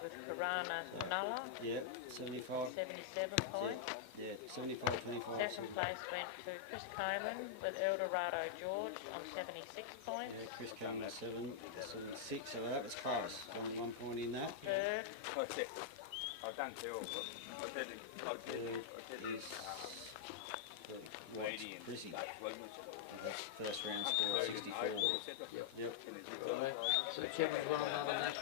with Karana Nulla, Yeah, 75. 77 points. Yeah, 75, 25. Second place went to Chris Coleman with Eldorado George on 76 points. Yeah, Chris Coleman 76, so that was close. Only 1 point in that. Third, I've done 2 of them. I did Chrissy. First round score 64. Yep. So Kevin's won another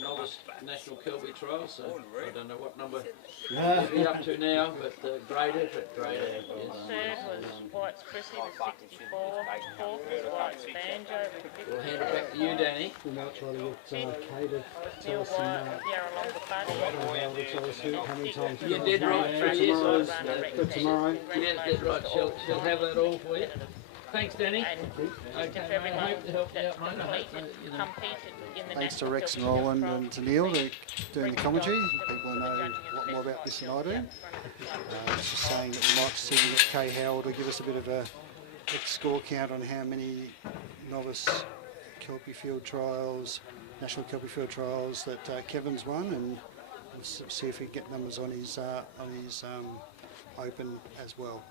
Novice National Kelpie Trial, so I don't know what number he's up to now, but great effort, great effort. Yes. third was White's Chrissy with 64. Fourth was White's Banjo with 50. We'll hand it back to you, Danny. We'll now try to get Geyde to Was tell Neil us some White, Yarra Longer Buddy. how to tell us how many times You did right, tomorrow's, yes. for tomorrow. Yes, that's right. She'll have that all for you. Thanks, Danny. And just everyone hope to help you that out, mate. competed You know. in the Thanks to National Rex and Kelpie Roland Trial. and to Neil, they're doing the commentary. People know a lot more about this than I do. Just saying that we might see if we get Kay Howell to give us a bit of a score count on how many novice Kelpie Field Trials, National Kelpie Field Trials that Kevin's won, and we'll see if we can get numbers on his Open as well.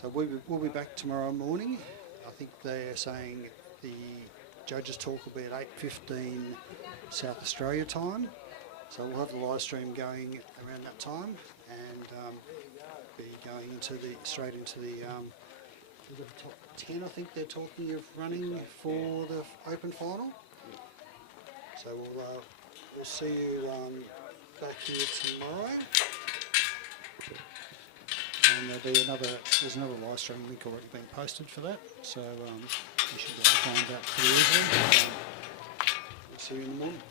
So we'll be back tomorrow morning. I think they're saying the judges' talk will be at 8:15 South Australia time. So we'll have the live stream going around that time, and be going into straight into the top 10. I think they're talking of running for the Open final. So we'll see you back here tomorrow. And there's another live stream link already being posted for that, so you should be able to find that pretty easily. We'll see you in the morning.